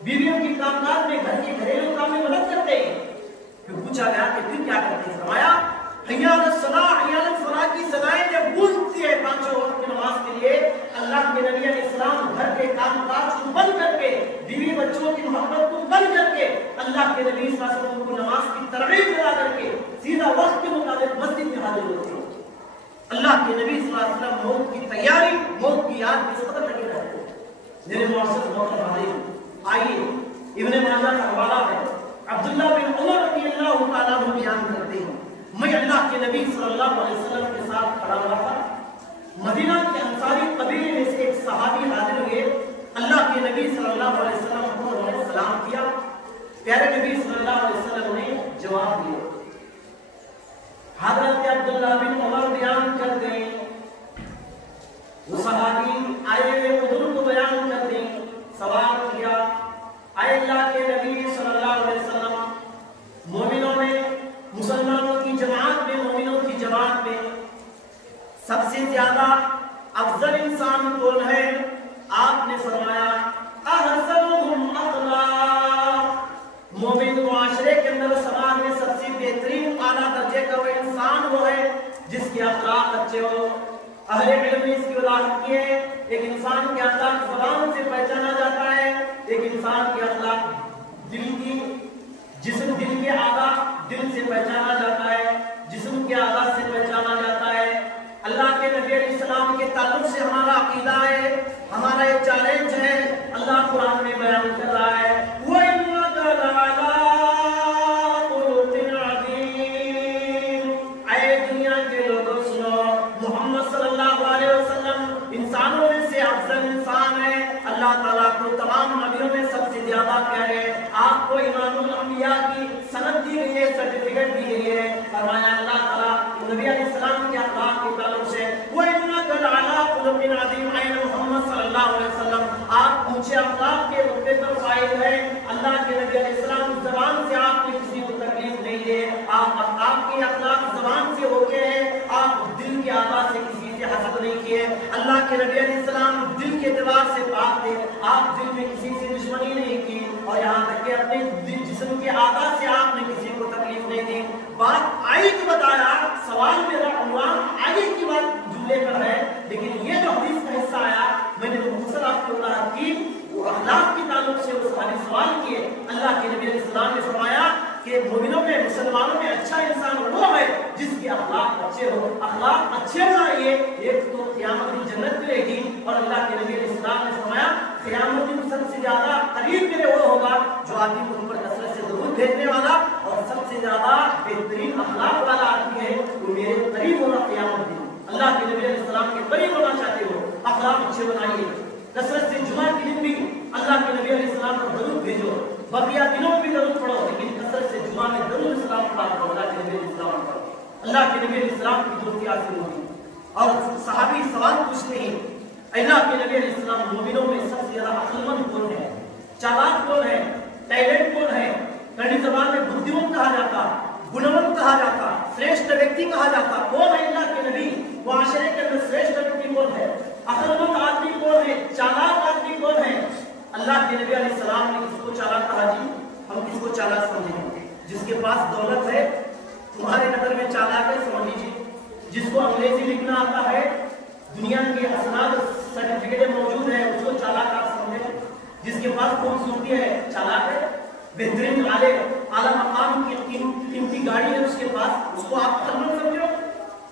بیویوں کے کام کاج میں گھر کے گھریلو کام میں مدد کرتے ہیں۔ پھر پوچھا گیا کہ پھر کیا کرتے ہیں؟ فرمایا حی علی الصلاۃ، حی علی الفلاح کی صدائیں جب گونجتی ہے 5 وقت کی نماز کے لیے، اللہ کے نبی علیہ السلام گھر کے کام کاج کو بند کر کے، بیوی بچوں کی محبت کو بند کر کے، اللہ کے نبی صلی اللہ علیہ وسلم کو نماز کی ترغیب دلا کر کے سیدھا وقت کے مطابق مسجد میں حاضر ہوتے ہیں۔ اللہ کے نبی صلی اللہ علیہ وسلم موت کی تیاری، موت کی یاد میں اس قدر لگے رہتے ہیں۔ میرے معزز محترم حاضرین، آئیے ابن ماجہ کا حوالہ ہے، عبداللہ بن عمر رضی اللہ تعالیٰ عنہ بیان کرتے ہیں میں اللہ کے نبی صلی اللہ علیہ وسلم کے ساتھ کھڑا ہوا تھا، مدینہ کے انصاری قبیلے میں سے ایک صحابی حاضر ہوئے، اللہ کے نبی صلی اللہ علیہ وسلم کو انہوں نے سلام کیا، پیارے نبی صلی اللہ علیہ وسلم نے جواب دیا۔ حضرت عبداللہ بن عمر بیان کرتے ہیں وہ صحابی آئے ہوئے حضور کو بیان کرتے ہیں، سوال کیا اے اللہ کے نبی صلی اللہ علیہ وسلم، مومنوں میں، مسلمانوں کی جماعت میں، مومنوں کی جماعت میں سب سے زیادہ افضل انسان کون ہے؟ آپ نے فرمایا احسنهم اخلاق، مومن معاشرے کے اندر سماج میں سب سے بہترین اعلیٰ درجے کا وہ انسان وہ ہے جس کے اخلاق اچھے ہو۔ اہل علم نے اس کی وضاحت کی ہے، ایک انسان کے اخلاق زبان سے پہچانا جاتا ہے، ایک انسان کے اخلاق دل کی، جسم دل کے اعضاء دل سے پہچانا جاتا ہے، جسم کے اعضاء سے پہچانا جاتا ہے۔ اللہ کے نبی علیہ السلام کے تعلق سے ہمارا عقیدہ ہے، ہمارا ایک چیلنج ہے، اللہ قرآن میں بیان کر رہا ہے وَإِنَّكَ لَعَلَىٰ خُلُقٍ عَظِيمٍ، اے دنیا کے لوگوں سنو، محمد صلی اللہ علیہ وسلم انسانوں میں سے افضل انسان ہے، اللہ تعالیٰ کو تمام نبیوں میں سب سے زیادہ پیارے، آپ کو امام الانبیاء کی سند دی گئی ہے، سرٹیفکیٹ دی گئی ہے۔ فرمایا اللہ تعالیٰ نبی علیہ السلام کے اخلاق کے تعلق سے وَإِنَّكَ لَعَلَىٰ خُلُقٍ عَظِيمٍ، اے محمد صلی اللہ علیہ وسلم آپ اونچے اخلاق کے رتبے پر فائز ہیں۔ اللہ کے نبی علیہ السلام زبان سے آپ نے کسی کو تکلیف نہیں دی، آپ کے اخلاق زبان سے ہو کے ہیں، آپ دل کے اعضاء سے کسی سے حسد نہیں کیے۔ اللہ کے نبی علیہ السلام دل کے اعتبار سے پاک تھے، آپ دل میں کسی سے دشمنی نہیں کی، اور یہاں تک کہ اپنے جسم کے اعضاء سے آپ نے کسی کو تکلیف دے دیں. بات آئی تو بتایا, سوال میرا عنوان آگے کی بات جملے پر ہے, لیکن یہ جو حدیث کا حصہ آیا میں نے مختصر آپ کو وضاحت کی, وہ اخلاق کے تعلق سے وہ سوال کیے. اللہ کے نبی علیہ السلام نے فرمایا کہ مومنوں میں, مسلمانوں میں اچھا انسان وہ ہے جس کے اخلاق اچھے ہو. اخلاق اچھے بنائیے, ایک تو قیامت کی جنت ملے گی, اور اللہ کے نبی علیہ السلام نے فرمایا قیامت دن سب سے زیادہ قریب میرے وہ ہوگا جو آدمی کو ان پر کثرت سے درود بھیجنے والا, اور سب سے زیادہ بہترین اخلاق والا آدمی ہے وہ میرے قریب ہوگا قیامت دن. اللہ کے نبی علیہ السلام کے قریب ہونا چاہتے ہو, اخلاق اچھے بنائیے. کثرت سے جمعہ کے دن بھی اللہ کے نبی علیہ السلام پر درود بھیجو, بقیہ دنوں میں بھی درود پڑھو, لیکن کثرت سے جمعہ میں درود السلام پڑھا کرو اللہ کے نبی علیہ السلام پر. اللہ کے نبی علیہ السلام کی دوستی حاصل ہوگی. اور صحابی سوال پوچھتے ہیں, اللہ کے نبی علیہ السلام مومنوں میں سب سے زیادہ عقل مند کون ہے, چالاک کون ہے, ٹیلنٹ کون ہے, کنڈی زبان میں بدھیمت کہا جاتا, گنوت کہا جاتا, شریشٹھ ویکتی کہا جاتا, کون ہے اللہ کے نبی؟ معاشرے کے اندر شریشٹھ ویکتی کون ہے, عقل مند آدمی کون ہے, چالاک آدمی کون ہے؟ اللہ کے نبی علیہ السلام نے کس کو چالاک کہا جی؟ ہم کس کو چالاک سمجھیں؟ جس کے پاس دولت ہے تمہارے نظر میں چالاک ہے سمجھ لیجیے. جس کو انگریزی لکھنا آتا ہے, دنیا کے اسناد سرٹیفکیٹ موجود ہے, اس کو چالاک آپ سمجھیں. جس کے پاس خوبصورتی ہے چالاک ہے, بہترین اعلیٰ مقام کی قیمتی گاڑی ہے اس کے پاس, اس کو آپ عقل مند سمجھو,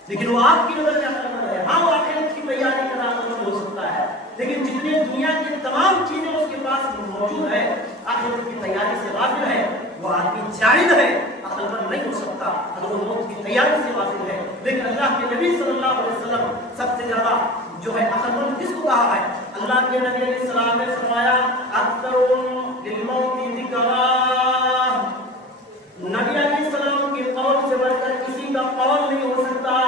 لیکن وہ آپ کی نظر میں عقل مند ہے. ہاں وہ آخرت کی تیاری کرنا عقل مند ہو سکتا ہے, لیکن جتنے دنیا کی تمام چیزیں اس کے پاس موجود ہے, آخرت کی تیاری سے غافل ہے, وہ آدمی جاہل ہے, عقل مند نہیں ہو سکتا اگر وہ موت کی تیاری سے غافل ہے. لیکن اللہ کے نبی صلی اللہ علیہ وسلم سب سے زیادہ جو ہے عقل مند کس کو کہا ہے؟ اللہ کے نبی علیہ السلام نے فرمایا اکثرهم للموت ذکرا. نبی علیہ السلام کے قول سے بڑھ کر کسی کا قول نہیں ہو سکتا,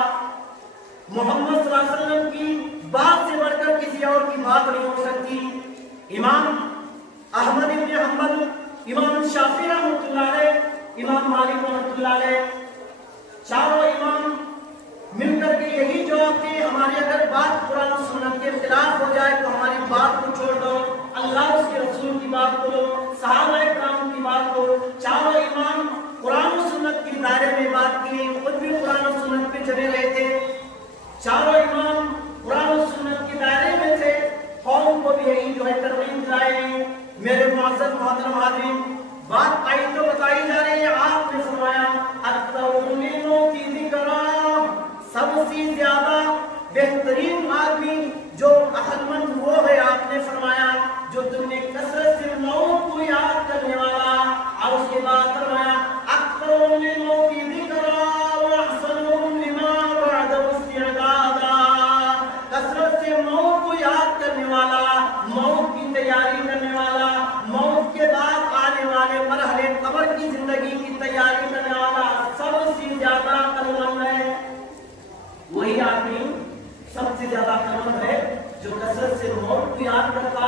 محمد صلی اللہ علیہ وسلم کی بات سے بڑھ کر کسی اور کی بات نہیں ہو سکتی. امام احمد بن حنبل, امام شافعی رحمۃ اللہ علیہ, امام مالک رحمۃ اللہ علیہ, چاروں امام مل کر کے یہی جواب دے, ہماری اگر بات قرآن و سنت کے خلاف ہو جائے تو ہماری بات کو چھوڑ دو, اللہ اس کے رسول کی بات کو, صحابہ کرام کی بات کو. چاروں امام قرآن و سنت کے دائرے میں بات کی, خود بھی قرآن و سنت پہ چلے رہے تھے. چاروں امام قرآن و سنت کے دائرے میں تھے, قوم کو بھی یہی جو ہے ترغیب دلائے. میرے معزز محترم حاضرین, بات آئی تو بتائی جا رہی ہے. آپ نے فرمایا اکثرهم للموت ذکرا, سب سے زیادہ بہترین آدمی جو عقل مند وہ ہے, آپ نے فرمایا جو تم نے کثرت سے موت کو یاد کرنے والا. اور اس کے بعد فرمایا اکثرهم للموت ذکرا واحسنهم لما بعده استعدادا, کثرت سے موت کو یاد کرنے والا, موت کی تیاری کرنے والا, موت کے بعد آنے والے مرحلے قبر کی زندگی کی تیاری کرنے والا سب سے زیادہ عقلمند ہے. وہی آدمی سب سے زیادہ عقلمند ہے جو کثرت سے موت کو یاد کرتا,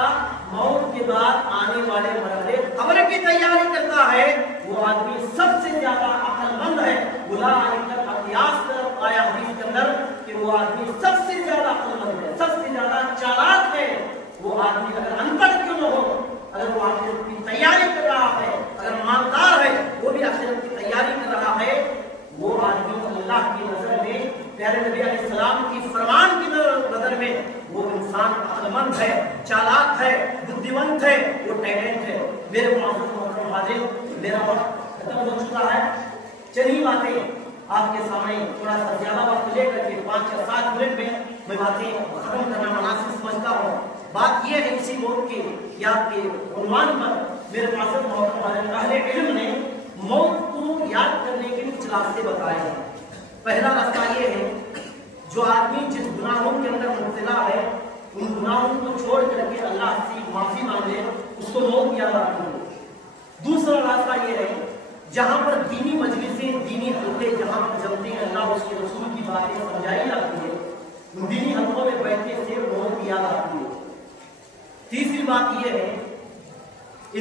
موت کے بعد آنے والے مرحلے قبر کی تیاری کرتا ہے. وہ آدمی سب سے زیادہ عقلمند ہے. اولئک الیاس طرف آیا حدیث کے اندر کہ وہ آدمی سب سے زیادہ عقلمند ہے, سب سے زیادہ چالاک ہے. وہ آدمی اگر ان پڑھ کیوں نہ ہو, اگر وہ آخرت کی تیاری کر رہا ہے, اگر مالدار ہے وہ بھی آخرت کی تیاری کر رہا ہے, وہ آدمی اللہ کی نظر میں, پیارے نبی علیہ السلام کی فرمان کی نظر میں وہ انسان عقلمند ہے, چالاک ہے, بدھیمت ہے, وہ ٹیلنٹ ہے. میرے معزز محترم حاضرین, میرا وقت ختم ہو چکا ہے. چلیے باتیں آپ کے سامنے تھوڑا سا زیادہ وقت لے کر کے 5 یا 7 منٹ میں باتیں ختم کرنا مناسب سمجھتا ہوں. بات یہ ہے اسی موت کے یاد کے عنوان پر میرے معزز محترم اہل علم نے موت کو یاد کرنے کے کچھ راستے بتائے ہیں. پہلا راستہ یہ ہے, جو آدمی جس گناہوں کے اندر مبتلا ہے ان گناہوں کو چھوڑ کر کے اللہ سے معافی مانگے, اس کو موت یاد آتی ہے. دوسرا راستہ یہ ہے, جہاں پر دینی مجلسیں, دینی حلقے جہاں پر جمتے ہیں, اللہ اس کے رسول کی باتیں سمجھائی جاتی ہے, ان دینی حلقوں میں بیٹھنے سے موت یاد آتی ہے. تیسری بات یہ ہے,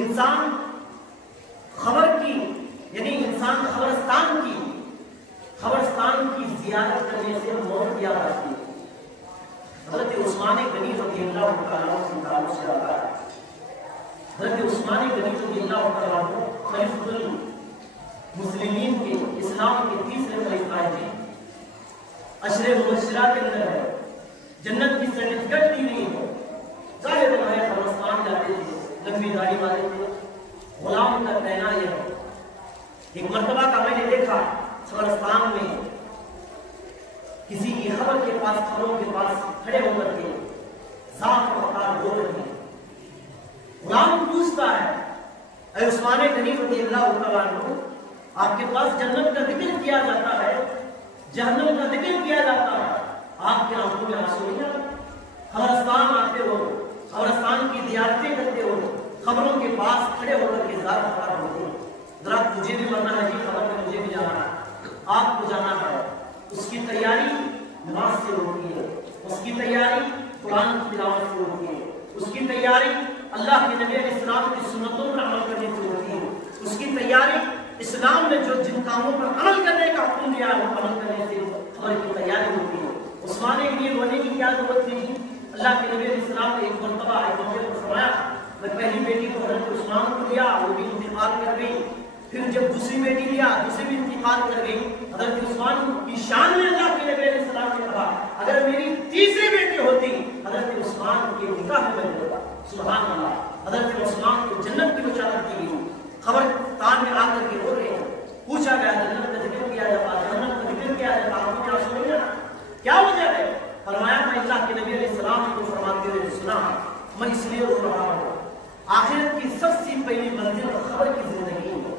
انسان خبر کی یعنی انسان خبرستان کی زیارت کرنے سے موت یاد آتی ہے. حضرت عثمان غنی رضی اللہ تعالیٰ عنہ تعلق سے آتا ہے. حضرت عثمان غنی رضی اللہ تعالیٰ عنہ خلیفۃ مسلمین کے اسلام کے تیسرے خلیفہ ہیں جی، عشرے مبشرہ کے اندر ہے، جنت کی سرٹیفکیٹ دی نہیں ہے، ظاہر ہے قبرستان جاتے تھے، لمبی داڑھی والے تھے، غلام کا کہنا یہ ہے۔ ایک مرتبہ کا میں نے دیکھا قبرستان میں کسی کی خبر کے پاس، خبروں کے پاس کھڑے ہو کر کے ذات وقار رو رہے ہیں۔ غلام پوچھتا ہے، اے عثمان غنی رضی اللہ تعالیٰ عنہ، آپ کے پاس جنت کا ذکر کیا جاتا ہے، جہنم کا ذکر کیا جاتا ہے، آپ کے آنکھوں میں آنسو نہیں آتے؟ قبرستان آتے ہو، قبرستان کی زیارتیں کرتے ہو، خبروں کے پاس کھڑے ہو کر کے ذات وقار ہوتے ہیں۔ ذرا مجھے بھی مرنا ہے جی، خبر میں مجھے بھی جانا ہے، آپ کو جانا ہے، اس کی تیاری نماز سے ہوتی ہے، اس کی تیاری قرآن کی تلاوت سے ہوتی ہے، اس کی تیاری اللہ کے نبی علیہ السلام کی سنتوں پر عمل کرنے سے ہوتی ہے، اس کی تیاری اسلام نے جو جن کاموں پر عمل کرنے کا حکم دیا ہے وہ عمل کرنے سے خبر کی تیاری ہوتی ہے۔ عثمان کے لیے رونے کی کیا ضرورت تھی؟ اللہ کے نبی علیہ السلام نے ایک مرتبہ ایک موقع پر فرمایا، میں پہلی بیٹی کو حضرت عثمان کو دیا، وہ بھی انتقال کر گئی، پھر جب دوسری بیٹی لیا، دوسری بھی انتقال کر گئی۔ حضرت عثمان کی شان میں اللہ کے نبی علیہ السلام نے کہا، اگر میری تیسری بیٹی ہوتی حضرت عثمان کے نکاح میں ہوتا۔ سبحان اللہ، حضرت عثمان کو جنت کی بشارت دی گئی۔ خبر کان میں آ کر کے ہو رہے ہیں، پوچھا گیا جنت کا ذکر کیا جاتا، جنت کا ذکر کیا جاتا، آپ کو کیا سمجھ رہا کیا وجہ ہے؟ فرمایا میں اللہ کے نبی علیہ السلام کو فرماتے ہوئے سنا، میں اس لیے رو رہا ہوں، آخرت کی سب سے پہلی منزل خبر کی زندگی ہے،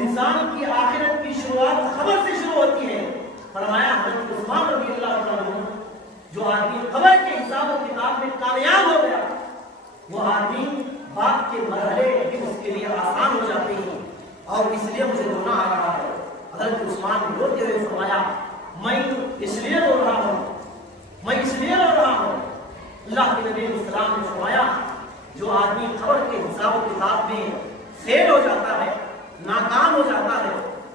انسان کی آخرت کی شروعات خبر سے شروع ہوتی ہے۔ فرمایا حضرت عثمان رضی اللہ عنہ، جو آدمی خبر کے حساب و کتاب میں کامیاب ہو گیا، وہ آدمی باپ کے مرحلے بھی اس کے لیے آسان ہو جاتے ہیں، اور اس لیے مجھے رونا آ رہا ہے۔ حضرت عثمان نے روتے ہوئے فرمایا، میں اس لیے رو رہا ہوں، میں اس لیے رو رہا ہوں، اللہ کے نبی علیہ السلام نے فرمایا جو آدمی خبر کے حساب و کتاب میں فیل ہو جاتا ہے، ناکام ہو جاتا ہے،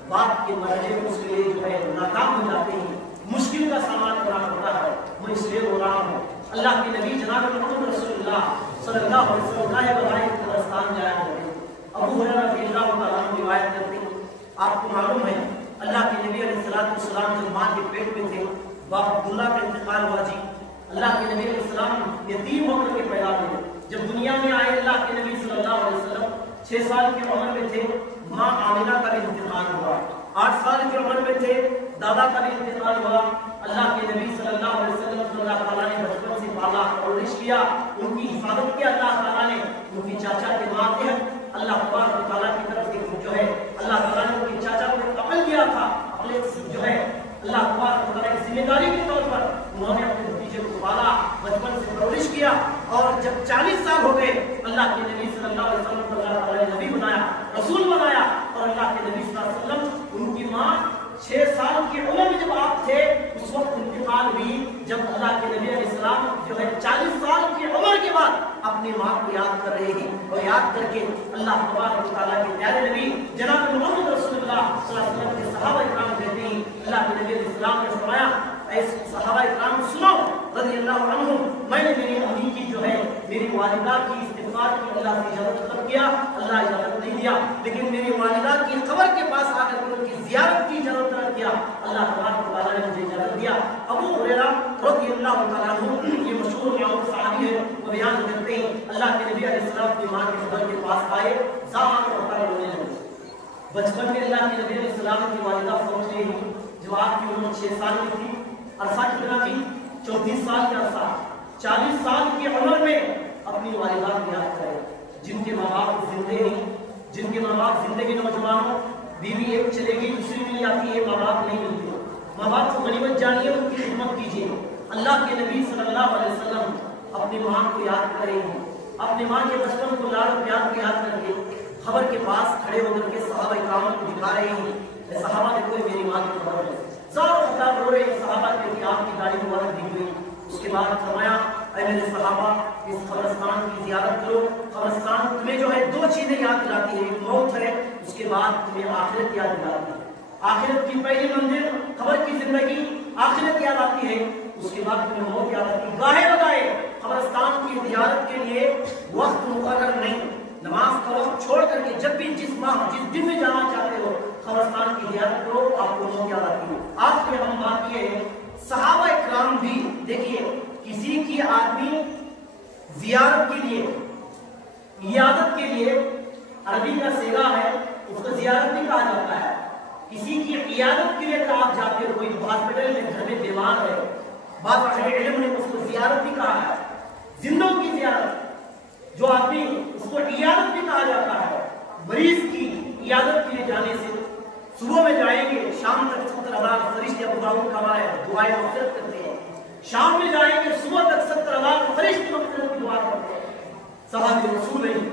باپ کے مرحلے میں اس کے لیے جو ہے ناکام ہو جاتے ہیں، مشکل کا سامان کرنا پڑتا ہے، میں اس لیے رو رہا ہوں۔ اللہ کے نبی جناب محمد رسول اللہ صلی اللہ علیہ وسلم راہ بلائے قبرستان جایا کرتے ہیں۔ ابو ہریرہ رضی اللہ تعالیٰ عنہ روایت کرتے ہیں، آپ کو معلوم ہے اللہ کے نبی علیہ السلام جب ماں کے پیٹ میں تھے، باپ عبداللہ کا انتقال ہوا جی، اللہ کے نبی علیہ السلام یتیم ہو کر کے پیدا ہوئے۔ جب دنیا میں آئے اللہ کے نبی صلی اللہ علیہ وسلم 6 سال کی عمر میں تھے، ماں آمنہ کا بھی انتقال ہوا، 8 سال کی عمر میں تھے، دادا کا بھی انتقال ہوا۔ اللہ کے نبی صلی اللہ علیہ وسلم صلی اللہ تعالیٰ نے بچپن سے پالا پرورش کیا، ان کی حفاظت کیا اللہ تعالیٰ نے، ان کی چاچا کے ماتحت اللہ تبارک و تعالیٰ کی طرف سے جو ہے اللہ تعالیٰ نے ان کے چاچا کو ایک عمل دیا تھا، اپنے جو ہے اللہ تبارک و تعالیٰ کی ذمہ داری کے طور پر انہوں نے اپنے بھتیجے کو پالا، بچپن سے پرورش کیا، اور جب 40 سال ہو گئے اللہ کے نبی صلی اللہ علیہ وسلم کو اللہ تعالیٰ نے نبی بنایا، رسول بنایا، اور اللہ کے نبی صلی اللہ علیہ وسلم ان کی ماں 6 سال کی عمر میں جب آپ تھے اس وقت انتقال ہوئی، جب اللہ کے نبی علیہ السلام جو ہے 40 سال کی عمر کے بعد اپنی ماں کو یاد کر رہے ہیں، اور یاد کر کے اللہ تبارک و تعالیٰ کے پیارے نبی جناب محمد رسول اللہ صلی اللہ علیہ وسلم کے صحابہ اکرام کہتے ہیں، اللہ کے نبی علیہ السلام نے فرمایا اے صحابہ اکرام سنو رضی اللہ عنہ، میں نے میری امی کی جو ہے میری والدہ کی استغفار کی اللہ سے اجازت طلب کیا، اللہ اجازت نہیں دیا، لیکن میری والدہ کی قبر کے پاس آ کر ان کی زیارت کی اجازت طلب کیا، اللہ تبارک و تعالیٰ نے مجھے اجازت دیا۔ ابو ہریرہ رضی اللہ تعالیٰ عنہ یہ مشہور معروف صحابی ہے، وہ بیان کرتے ہیں اللہ کے نبی علیہ السلام کی ماں کی قبر کے پاس آئے، زار ہوتا رونے لگے۔ بچپن میں اللہ کے نبی علیہ السلام کی والدہ فوت ہوئی، جو آپ کی عمر 6 سال کی تھی، عرصہ کتنا تھی؟ 34 سال کا عرصہ، 40 سال کی عمر میں اپنی والدہ کو یاد کرے، جن کے ماں باپ زندے ہیں، جن کے ماں باپ زندگی نوجوانوں، بیوی ایک چلے گی دوسری مل جاتی ہے، ماں باپ نہیں ملتے، ماں باپ کو غنیمت جانیے، ان کی خدمت کیجیے۔ اللہ کے نبی صلی اللہ علیہ وسلم اپنی ماں کو یاد کرے ہیں، اپنی ماں کے بچپن کو لاڑ پیار کو یاد کر کے خبر کے پاس کھڑے ہو کر کے صحابہ اکرام کو دکھا رہے ہیں، اے صحابہ دیکھو میری ماں کی خبر ہے، زاروں خطاب رو رہے ہیں صحابہ کے آپ کی داڑھی مبارک دی ہوئی۔ اس کے بعد فرمایا اے میرے صحابہ اس قبرستان کی زیارت کرو، قبرستان تمہیں جو ہے 2 چیزیں یاد دلاتی ہے، ایک موت ہے، اس کے بعد تمہیں آخرت یاد دلاتی ہے۔ آخرت کی پہلی منزل قبر کی زندگی، آخرت یاد آتی ہے، اس کے بعد تمہیں موت یاد آتی ہے۔ گاہے بگاہے قبرستان کی زیارت کے لیے وقت مقرر نہیں، نماز کا وقت چھوڑ کر کے جب بھی جس دن میں جانا چاہتے ہو قبرستان کی زیارت کرو، آپ کو موت یاد آتی ہے۔ آج کے ہم بات یہ ہے صحابہ اکرام بھی دیکھیے کسی کی آدمی زیارت کے لیے عیادت کے لیے عربی کا صیغہ ہے اس کو زیارت بھی کہا جاتا ہے۔ کسی کی عیادت کے لیے آپ جاتے ہو، کوئی ہاسپٹل میں گھر میں بیمار ہے، بعض اہل علم نے اس کو زیارت بھی کہا ہے۔ زندوں کی زیارت جو آدمی اس کو عیادت بھی کہا جاتا ہے۔ مریض کی عیادت کے لیے جانے سے صبح میں جائیں گے شام تک 70,000 فرشتے ابو داؤد کا ہے دعائیں مغفرت کرتے ہیں، شام میں جائیں گے صبح تک 70,000 فرشتے مغفرت کی دعا کرتے ہیں۔ صحابی رسول ہیں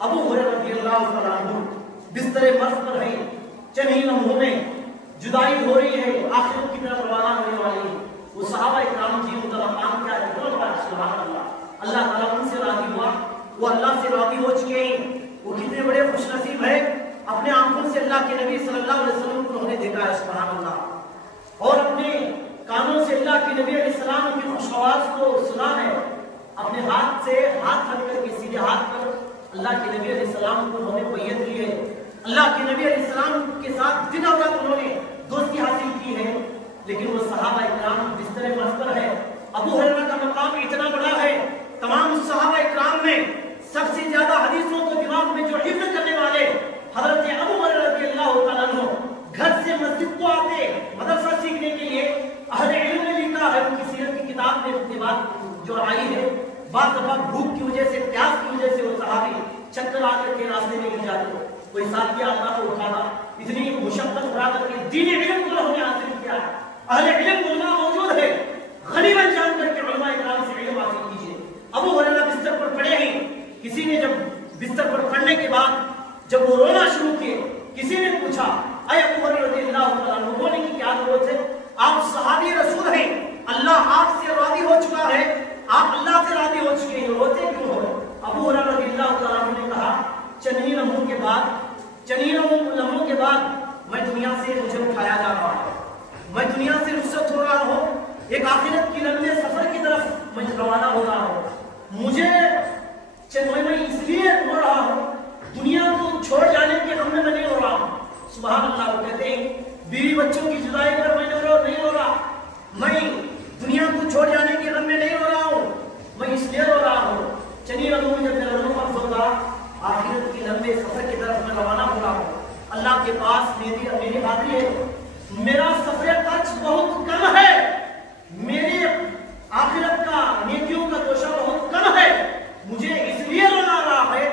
ابو ہریرہ رضی اللہ تعالیٰ عنہ بستر مرض پر ہیں، چند ہی لمحوں میں جدائی ہو رہی ہے، آخرت کی طرف روانہ ہونے والی ہے۔ وہ صحابہ اکرام جی ان کا مقام کیا ہے؟ سبحان اللہ، اللہ تعالیٰ ان سے راضی ہوا، وہ اللہ سے راضی ہو چکے ہیں۔ وہ کتنے بڑے خوش نصیب ہیں، اپنے آنکھوں سے اللہ کے نبی صلی اللہ علیہ وسلم کو انہوں نے دیکھا ہے، سبحان اللہ، اور اپنے کانوں سے اللہ کے نبی علیہ السلام کی خوش آواز کو سنا ہے، اپنے ہاتھ سے ہاتھ رکھ کر کے سیدھے ہاتھ پر اللہ کے نبی علیہ السلام کو انہوں نے بیعت لی ہے، اللہ کے نبی علیہ السلام کے ساتھ دن اور رات انہوں نے دوستی حاصل کی ہے۔ لیکن وہ صحابہ اکرام بستر مرض پر ہے۔ ابو ہریرہ کا مقام اتنا بڑا ہے، تمام صحابہ اکرام میں سب سے زیادہ حدیثوں کو دماغ میں جو حفظ کرنے والے حضرت ابو ہریرہ رضی اللہ تعالیٰ عنہ گھر سے مسجد کو آتے مدرسہ سیکھنے کے لیے۔ اہل علم نے لکھا ہے، ان کی سیرت کی کتاب میں اس کے بعد جو آئی ہے، بعض دفعہ بھوک کی وجہ سے پیاس کی وجہ سے وہ صحابی چکر آ کر کے راستے میں گر جاتے، کوئی ساتھی آتا تو اٹھانا، اتنی مشقت اٹھا کر کے دین علم کو انہوں نے حاصل کیا ہے۔ اہل علم علماء موجود ہے، غنیمت جان کر کے علماء اکرام سے علم حاصل کیجیے۔ ابو ہریرہ بستر پر پڑے ہیں، کسی نے جب بستر پر پڑنے کے بعد جب وہ رونا شروع کیے، کسی نے پوچھا اے ابو ہریرہ رضی اللہ تعالیٰ عنہ رونے کی کیا ضرورت ہے؟ آپ صحابی رسول ہیں، اللہ آپ سے راضی ہو چکا ہے، آپ اللہ سے راضی ہو چکے ہیں، روتے کیوں ہو؟ ابو ہریرہ رضی اللہ تعالیٰ عنہ نے کہا چند ہی لمحوں کے بعد میں دنیا سے مجھے اٹھایا جا رہا ہے، میں دنیا سے رخصت ہو رہا ہوں، ایک آخرت کی لمبے سفر کی طرف میں روانہ ہو رہا ہوں، مجھے میں اس لیے ہو رہا ہوں دنیا کو چھوڑ جانے کے غم میں نہیں ہو رہا ہوں۔ سبحان اللہ، وہ کہتے ہیں بیوی بچوں کی جدائی پر میں نہیں ہو رہا، میں دنیا کو چھوڑ جانے کے غم میں نہیں ہو رہا ہوں، میں اس لیے ہو رہا ہوں چنی رنگوں میں جب میرا روح قبض ہوگا آخرت کی لمبے سفر کی طرف میں روانہ ہو رہا ہوں، اللہ کے پاس میری حاضری ہے، میرا سفر خرچ بہت کم ہے، میرے آخرت کا نیکیوں کا توشہ بہت کم ہے، مجھے اس لیے رونا آ رہا ہے،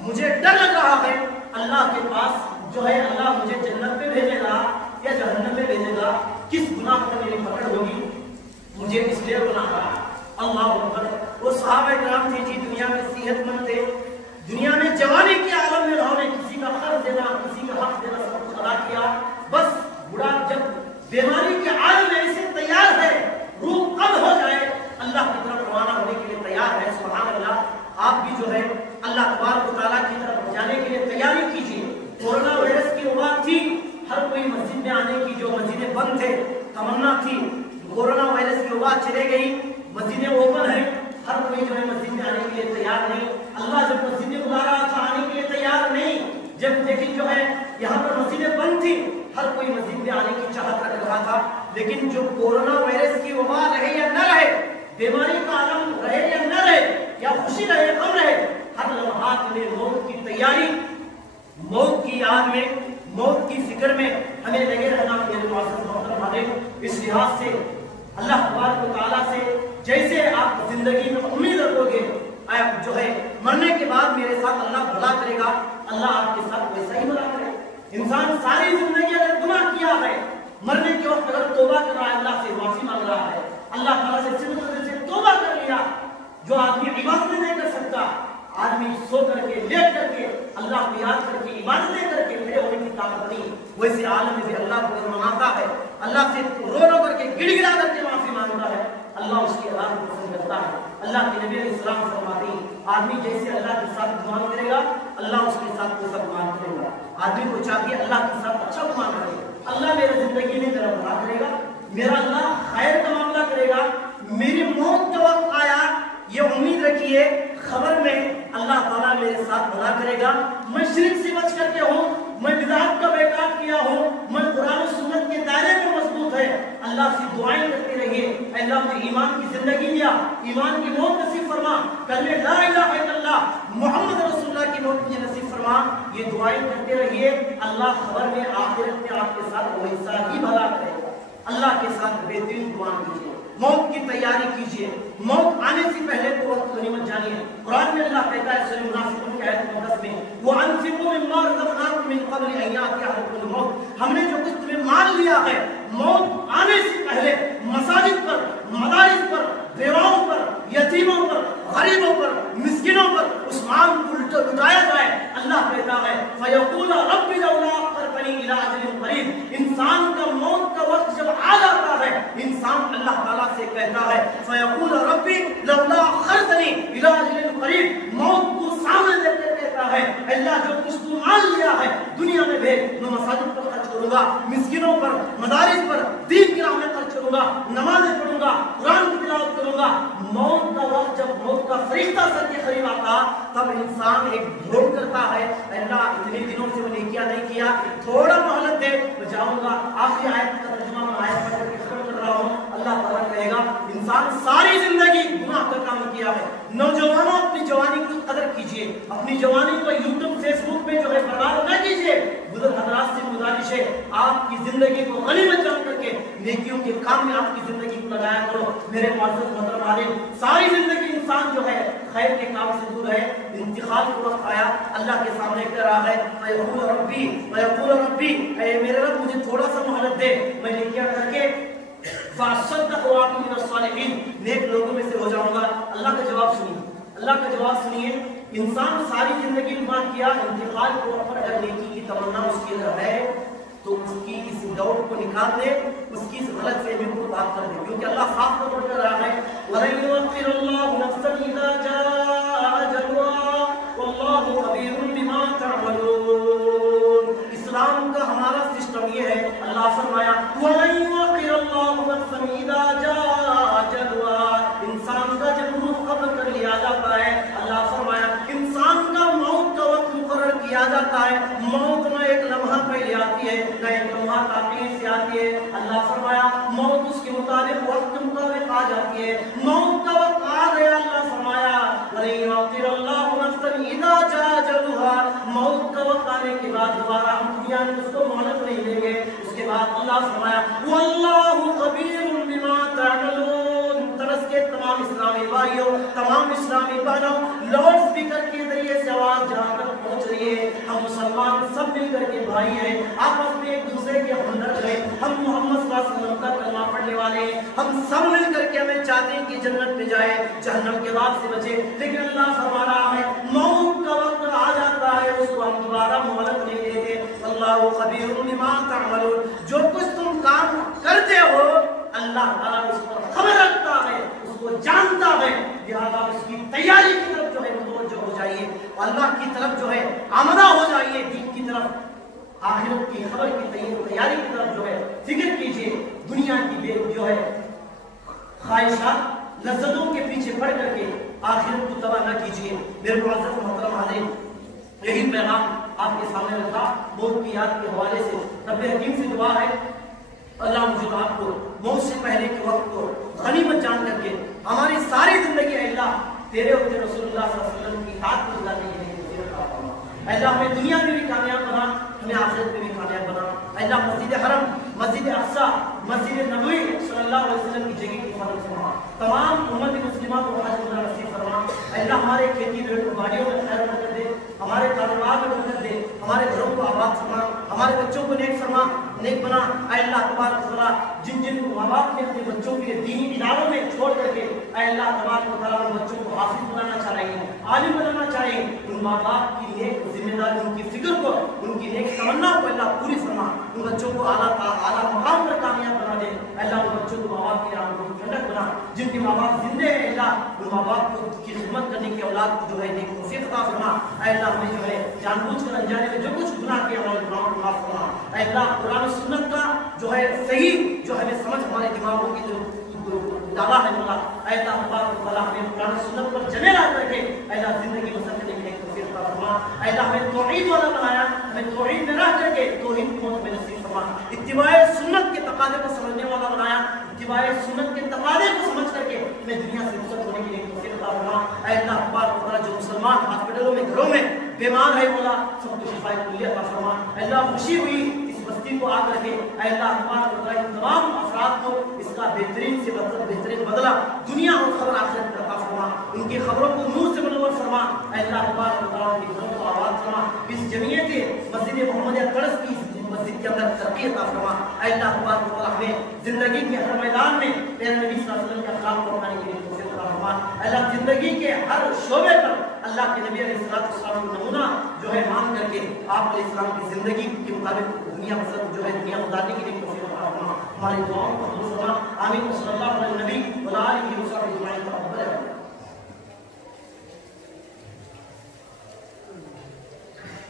مجھے ڈر لگ رہا ہے اللہ کے پاس جو ہے اللہ مجھے جنت میں بھیجے گا یا جہنم میں بھیجے گا، کس گناہ پر میری پکڑ ہوگی، مجھے اس لیے رونا آ رہا ہے۔ اللہ اکبر، وہ صحابہ کرام تھے جی دنیا میں صحت مند تھے، دنیا میں جوانی کے عالم میں انہوں نے کسی کا قرض دینا کسی کا حق دینا سب کچھ ادا کیا، بس بڑا جب بیماری کے عالم میں اسے تیار ہے، روح قبض ہو جائے اللہ کی طرف روانہ ہونے کے لیے تیار ہے۔ سبحان اللہ، آپ بھی جو ہے اللہ تبارک و تعالیٰ کی طرف جانے کے لیے تیاری کیجیے۔ کورونا وائرس کی وبا تھی، ہر کوئی مسجد میں آنے کی جو مسجدیں بند تھے تمنا تھی، کورونا وائرس کی وبا چلے گئی، مسجدیں اوپن ہیں، ہر کوئی جو ہے مسجد میں آنے کے لیے تیار نہیں۔ اللہ جب مسجد میں بلا رہا تھا آنے کے لیے تیار نہیں، جب دیکھیں جو ہے یہاں پر مسجدیں بند تھی، ہر کوئی مسجد میں آنے کی چاہت رکھ رہا تھا، لیکن جو کورونا وائرس کی وبا رہے یا نہ رہے، بیماری کا عالم رہے یا نہ رہے، یا خوشی رہے غم رہے، ہر لمحات میں موت کی تیاری، موت کی یاد میں، موت کی فکر میں ہمیں لگے رہنا میرے معزز محترم حاضرین۔ اس لحاظ سے اللہ تبارک و تعالیٰ سے جیسے آپ زندگی میں امید رکھو گے آپ جو ہے مرنے کے بعد میرے ساتھ اللہ بھلا کرے گا، اللہ آپ کے ساتھ ویسا ہی بھلا کرے۔ انسان ساری زندگی اگر گناہ کیا ہے، مرنے کے وقت اگر توبہ کر رہا ہے، اللہ سے معافی مانگ رہا ہے، اللہ تعالیٰ سے صدق سے توبہ کر لیا، جو آدمی عبادتیں نہیں کر سکتا، آدمی سو کر کے لیٹ کر کے اللہ کو یاد کر کے عبادتیں کر کے کھڑے ہونے کی طاقت نہیں، ویسے عالم میں بھی اللہ کو مناتا ہے، اللہ سے رو رو کر کے گڑ گڑا کر کے معافی مانگتا ہے، اللہ اس کی اذان کو پسند کرتا ہے۔ اللہ کے نبی علیہ السلام فرماتے ہیں آدمی جیسے اللہ کے ساتھ گمان کرے گا اللہ اس کے ساتھ ویسا گمان کرے گا۔ آدمی کو چاہیے اللہ کے ساتھ اچھا گمان کرے، اللہ میرے زندگی میں میرا بھلا کرے گا، میرا اللہ خیر کا معاملہ کرے گا، میری موت کا وقت آیا یہ امید رکھیے خبر میں اللہ تعالیٰ میرے ساتھ بھلا کرے گا، میں شرک سے بچ کر کے ہوں، میں بدعت کا بیکار کی کیا ہوں میں قرآن و سنت کے دائرے میں مضبوط ہے. اللہ سے دعائیں کرتے رہیے, اللہ مجھے ایمان کی زندگی دیا, ایمان کی موت نصیب فرما, کلمہ لا الہ الا اللہ محمد رسول اللہ کی موت مجھے نصیب فرما. یہ دعائیں کرتے رہیے, اللہ خبر میں آخرت میں آپ کے ساتھ ویسا ہی بھلا کرے گا. اللہ کے ساتھ بہترین دعا کیجیے, موت کی تیاری کیجیے, موت آنے سے پہلے تو وقت غنیمت جانیے. قرآن میں اللہ کہتا ہے سورہ منافقون کی آیت مقدس میں وَأَنفِقُوا مِمَّا رَزَقْنَاكُم مِّن قَبْلِ أَن يَأْتِيَ أَحَدَكُمُ الْمَوْتُ, ہم نے جو کچھ تمہیں مال دیا ہے موت آنے سے پہلے مساجد پر, مدارس پر, بیواؤں پر, یتیموں پر, غریبوں پر, مسکینوں پر اس مال کو لٹایا جائے. اللہ کہتا ہے فَيَقُولَ رَبِّ لَوْلَا أَخَّرْتَنِي إِلَىٰ أَجَلٍ قَرِيبٍ, انسان کا موت کا وقت جب آ جاتا ہے انسان اللہ تعالیٰ سے کہتا ہے فَيَقُولَ رَبِّ لَوْلَا أَخَّرْتَنِي إِلَىٰ أَجَلٍ قَرِيبٍ, موت کو سامنے دیکھ کر کہتا ہے اللہ جو کچھ تو مال لیا ہے دنیا میں بھیج, میں مساجد پر خرچ کروں گا, مسکینوں پر, مدارس پر, دین کی راہ میں خرچ کروں گا, نمازیں پڑھوں گا, قرآن کی تلاوت کروں گا. موت کا وقت جب موت کا فرشتہ سر کے قریب آتا تب انسان ایک ڈھول کرتا ہے اللہ اتنے دنوں سے میں نے کیا نہیں کیا, تھوڑا مہلت دے میں جاؤں گا. آخری آیت کا ترجمہ میں آیت پڑھ کر کے ختم کر رہا ہوں. اللہ تعالیٰ کہے گا انسان ساری زندگی گناہ کا کام کیا ہے. نوجوانوں اپنی جوانی کی قدر کیجیے, اپنی جوانی کو یوٹیوب فیس بک پہ جو ہے برباد نہ کیجیے. بزرگ حضرات سے گزارش ہے آپ کی زندگی کو غنیمت جان کر کے نیکیوں کے کام میں آپ کی زندگی کو لگایا کرو. میرے معزز محترم عالم, ساری زندگی انسان جو ہے خیر کے کام سے دور ہے, انتقال کا وقت آیا اللہ کے سامنے کہہ رہا ہے فَيَقُولُ رَبِّي, اے میرے رب مجھے تھوڑا سا مہلت دے, میں نے کیا کر کے فَأَصَّدَّقُ وَأَكُن مِّنَ الصَّالِحِينَ, نیک لوگوں میں سے ہو جاؤں گا. اللہ کا جواب سنیے, اللہ کا جواب سنیے. انسان ساری زندگی گناہ کیا, انتقال کے وقت پر اگر نیکی کی تمنا اس کے اندر ہے تو اس کی اس ڈاؤٹ کو نکال دے, اس کی اس غلط فہمی کو بات کر دے, کیونکہ اللہ صاف طور پر کہہ رہا ہے وَلَن يُؤَخِّرَ اللَّهُ نَفْسًا إِذَا جَاءَ أَجَلُهَا وَاللَّهُ خَبِيرٌ بِمَا تَعْمَلُونَ. اسلام کا ہمارا سسٹم یہ ہے, اللہ فرمایا وَلَن يُؤَخِّرَ اللَّهُ نَفْسًا إِذَا جَاءَ أَجَلُهَا, انسان کا جب روح قبض کر لیا جاتا ہے اللہ فرمایا انسان کا موت کا وقت مقرر کیا جاتا ہے. موت نہ ایک لمحہ پہلے آتی ہے نہ ایک لمحہ تاخیر سے آتی ہے. اللہ فرمایا موت اس کے مطابق وقت مطابق آ جاتی ہے. موت کا وقت آ گیا, اللہ فرمایا وَلَن يُؤَخِّرَ اللَّهُ نَفْسًا إِذَا جَاءَ أَجَلُهَا, موت کا وقت آنے کے بعد دوبارہ ہم دنیا میں اس کو مہلت نہیں دیں گے. اس کے بعد اللہ فرمایا وَاللَّهُ خَبِيرٌ بِمَا تَعْمَلُونَ. طرز کے تمام اسلامی بھائیوں, تمام اسلامی بہنوں, لاؤڈ اسپیکر کے ذریعے سے آواز جہاں تک پہنچ رہی ہے, ہم مسلمان سب مل کر کے بھائی ہیں, آپس میں ایک دوسرے کے ہمدرد ہیں, ہم محمد صلی اللہ علیہ وسلم کا کلمہ پڑھنے والے ہیں, ہم سب مل کر کے ہمیں چاہتے ہیں کہ جنت میں جائے, جہنم کے بعد سے بچے. لیکن اللہ فرما رہا ہے موت کا وقت آ جاتا ہے اس کو ہم دوبارہ مہلت نہیں دیتے. اللہ خبیر بما تعملون, جو کچھ تم کام کرتے ہو اللہ تعالیٰ اس پر خبر رکھتا ہے, اس کو جانتا ہے. لہذا اس کی تیاری کی طرف جو ہے متوجہ ہو جائیے, اللہ کی طرف جو ہے آمدہ ہو جائیے, دین کی طرف, آخرت کی خبر کی تیاری کی طرف جو ہے فکر کیجیے. دنیا کی جو ہے خواہشات لذتوں کے پیچھے پڑ کر کے آخرت کو تباہ نہ کیجیے. میرے معزز محترم عالم, یہی پیغام آپ کے سامنے رکھا موت کی یاد کے حوالے سے. رب حکیم سے دعا ہے اللہ مجھے آپ کو موت سے پہلے کے وقت کو غنیمت جان کر کے ہماری ساری زندگی اللہ تیرے اور تیرے رسول اللہ صلی اللہ علیہ وسلم کی اطاعت کو گزارنے کے لیے عطا فرما. اللہ ہمیں دنیا میں بھی کامیاب بنا, ہمیں آخرت میں بھی کامیاب بنا. اللہ مسجد حرم, مسجد اقصی, مسجد نبوی صلی اللہ علیہ وسلم کی جگہ کی حفاظت فرما. تمام امت مسلمہ کو حج عمرہ نصیب فرما. اللہ ہمارے کھیتی باڑیوں میں خیر برکت دے, ہمارے کاروبار میں برکت دے, ہمارے گھروں کو آباد فرما, ہمارے بچوں کو نیک فرما, نیک بنا. اے اللہ تبارک و تعالیٰ جن جن ماں باپ نے اپنے بچوں کے دینی اداروں میں چھوڑ کر کے اے اللہ تبارک و تعالیٰ ان بچوں کو حافظ بنانا چاہ رہے ہیں, عالم بنانا چاہے, ان ماں باپ کی نیک ذمہ داری, ان کی فکر کو, ان کی نیک تمنا کو اللہ پوری فرما. ان بچوں کو اعلیٰ مقام پر کامیاب بنا دے. اللہ ان بچوں کو ماں باپ کی راہ میں ٹھنڈک بنا. جن کے ماں باپ زندے ہیں اللہ ان ماں باپ کی خدمت کرنے کی اولاد کو جو ہے نیک توفیق عطا فرما. اے اللہ ہمیں جو ہے جان بوجھ کر انجانے میں جو کچھ گناہ کیا ہمارے گناہوں کو معاف فرما. اے اللہ قرآن و سنت کا جو ہے صحیح جو ہمیں سمجھ ہمارے دماغوں کی جو ڈالا ہے مولا, اے اللہ تبارک و تعالیٰ ہمیں قرآن و سنت پر جمے لا کر کے اے اللہ زندگی بسر کرنے کی توفیق عطا فرما. فرما. اے اللہ ہمیں توحید والا بنایا, ہمیں توحید میں رہ کر کے توحید کی موت میں نصیب فرما. اتباع سنت کے تقاضے کو سمجھنے والا بنایا, اتباع سنت کے تقاضے کو سمجھ کر کے ہمیں دنیا سے رخصت ہونے کے لیے توفیق عطا فرما. اے اللہ تبارک و تعالی جو مسلمان ہاسپٹلوں میں گھروں میں بیمار ہے مولا سب کو شفا کلیہ عطا فرما. اے اللہ خوشی ہوئی اس بستی کو آ کر کے, اے اللہ تبارک و تعالی تمام افراد کو اس کا بہترین سے بہترین بدلہ دنیا اور خبر آخرت کا عطا فرما. ان کی خبروں کو نور سے منور فرما. اے اللہ تبارک و تعالی کی گھروں کو آباد فرما. اس جمعیت مسجد محمدیہ طرز کی مسجد کے اندر ترقی عطا فرما. اے اللہ تبارک و تعالی ہمیں زندگی کے ہر میدان میں پیارے نبی صلی اللہ علیہ وسلم کے اخلاق کو اپنانے کے لیے توفیق عطا فرما. اے اللہ زندگی کے ہر شعبے پر اللہ کے نبی علیہ السلام کو نمونہ جو ہے مان کر کے آپ علیہ السلام کی زندگی کے مطابق دنیا مطلب جو ہے دنیا گزارنے کے لیے توفیق عطا فرما. ہماری دعاؤں کو قبول فرما. آمین. صلی اللہ علیہ نبی و آلہ و صحبہ اجمعین. تقبل.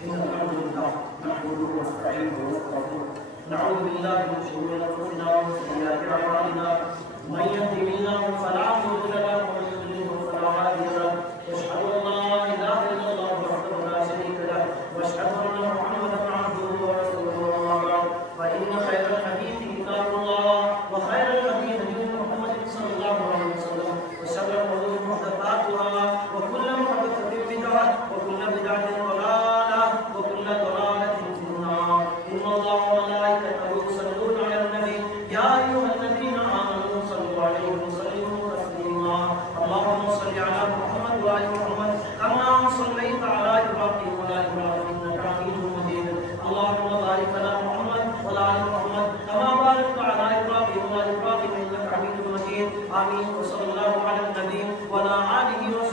الحمد لله نحمده ونستعينه ونستغفره. نعوذ بالله من شرور انفسنا ومن سيئات اعمالنا. من يهده الله فلا مضل له ومن يضلل فلا هادي له. واشهد ان لا اله الا الله وحده لا شريك له واشهد ان محمدا عبده ورسوله. اما بعد فان خير الحديث كتاب الله وخير الهدي هدي محمد صلى الله عليه وسلم وشر الامور محدثاتها وكل محدثه بدعه وكل بدعه ضلاله وكل ضلاله في النار. ان الله وملائكته يصلون على النبي يا ايها الذين امنوا صلوا عليه وسلموا تسليما. اللهم صل على محمد وآل محمد كما صليت على ابراهيم وعلى ابراهيم انك حميد مجيد. اللهم بارك على محمد وعلى ال محمد كما باركت على ابراهيم وعلى ابراهيم انك حميد مجيد. امين. وصلى الله على النبي وعلى اله وصحبه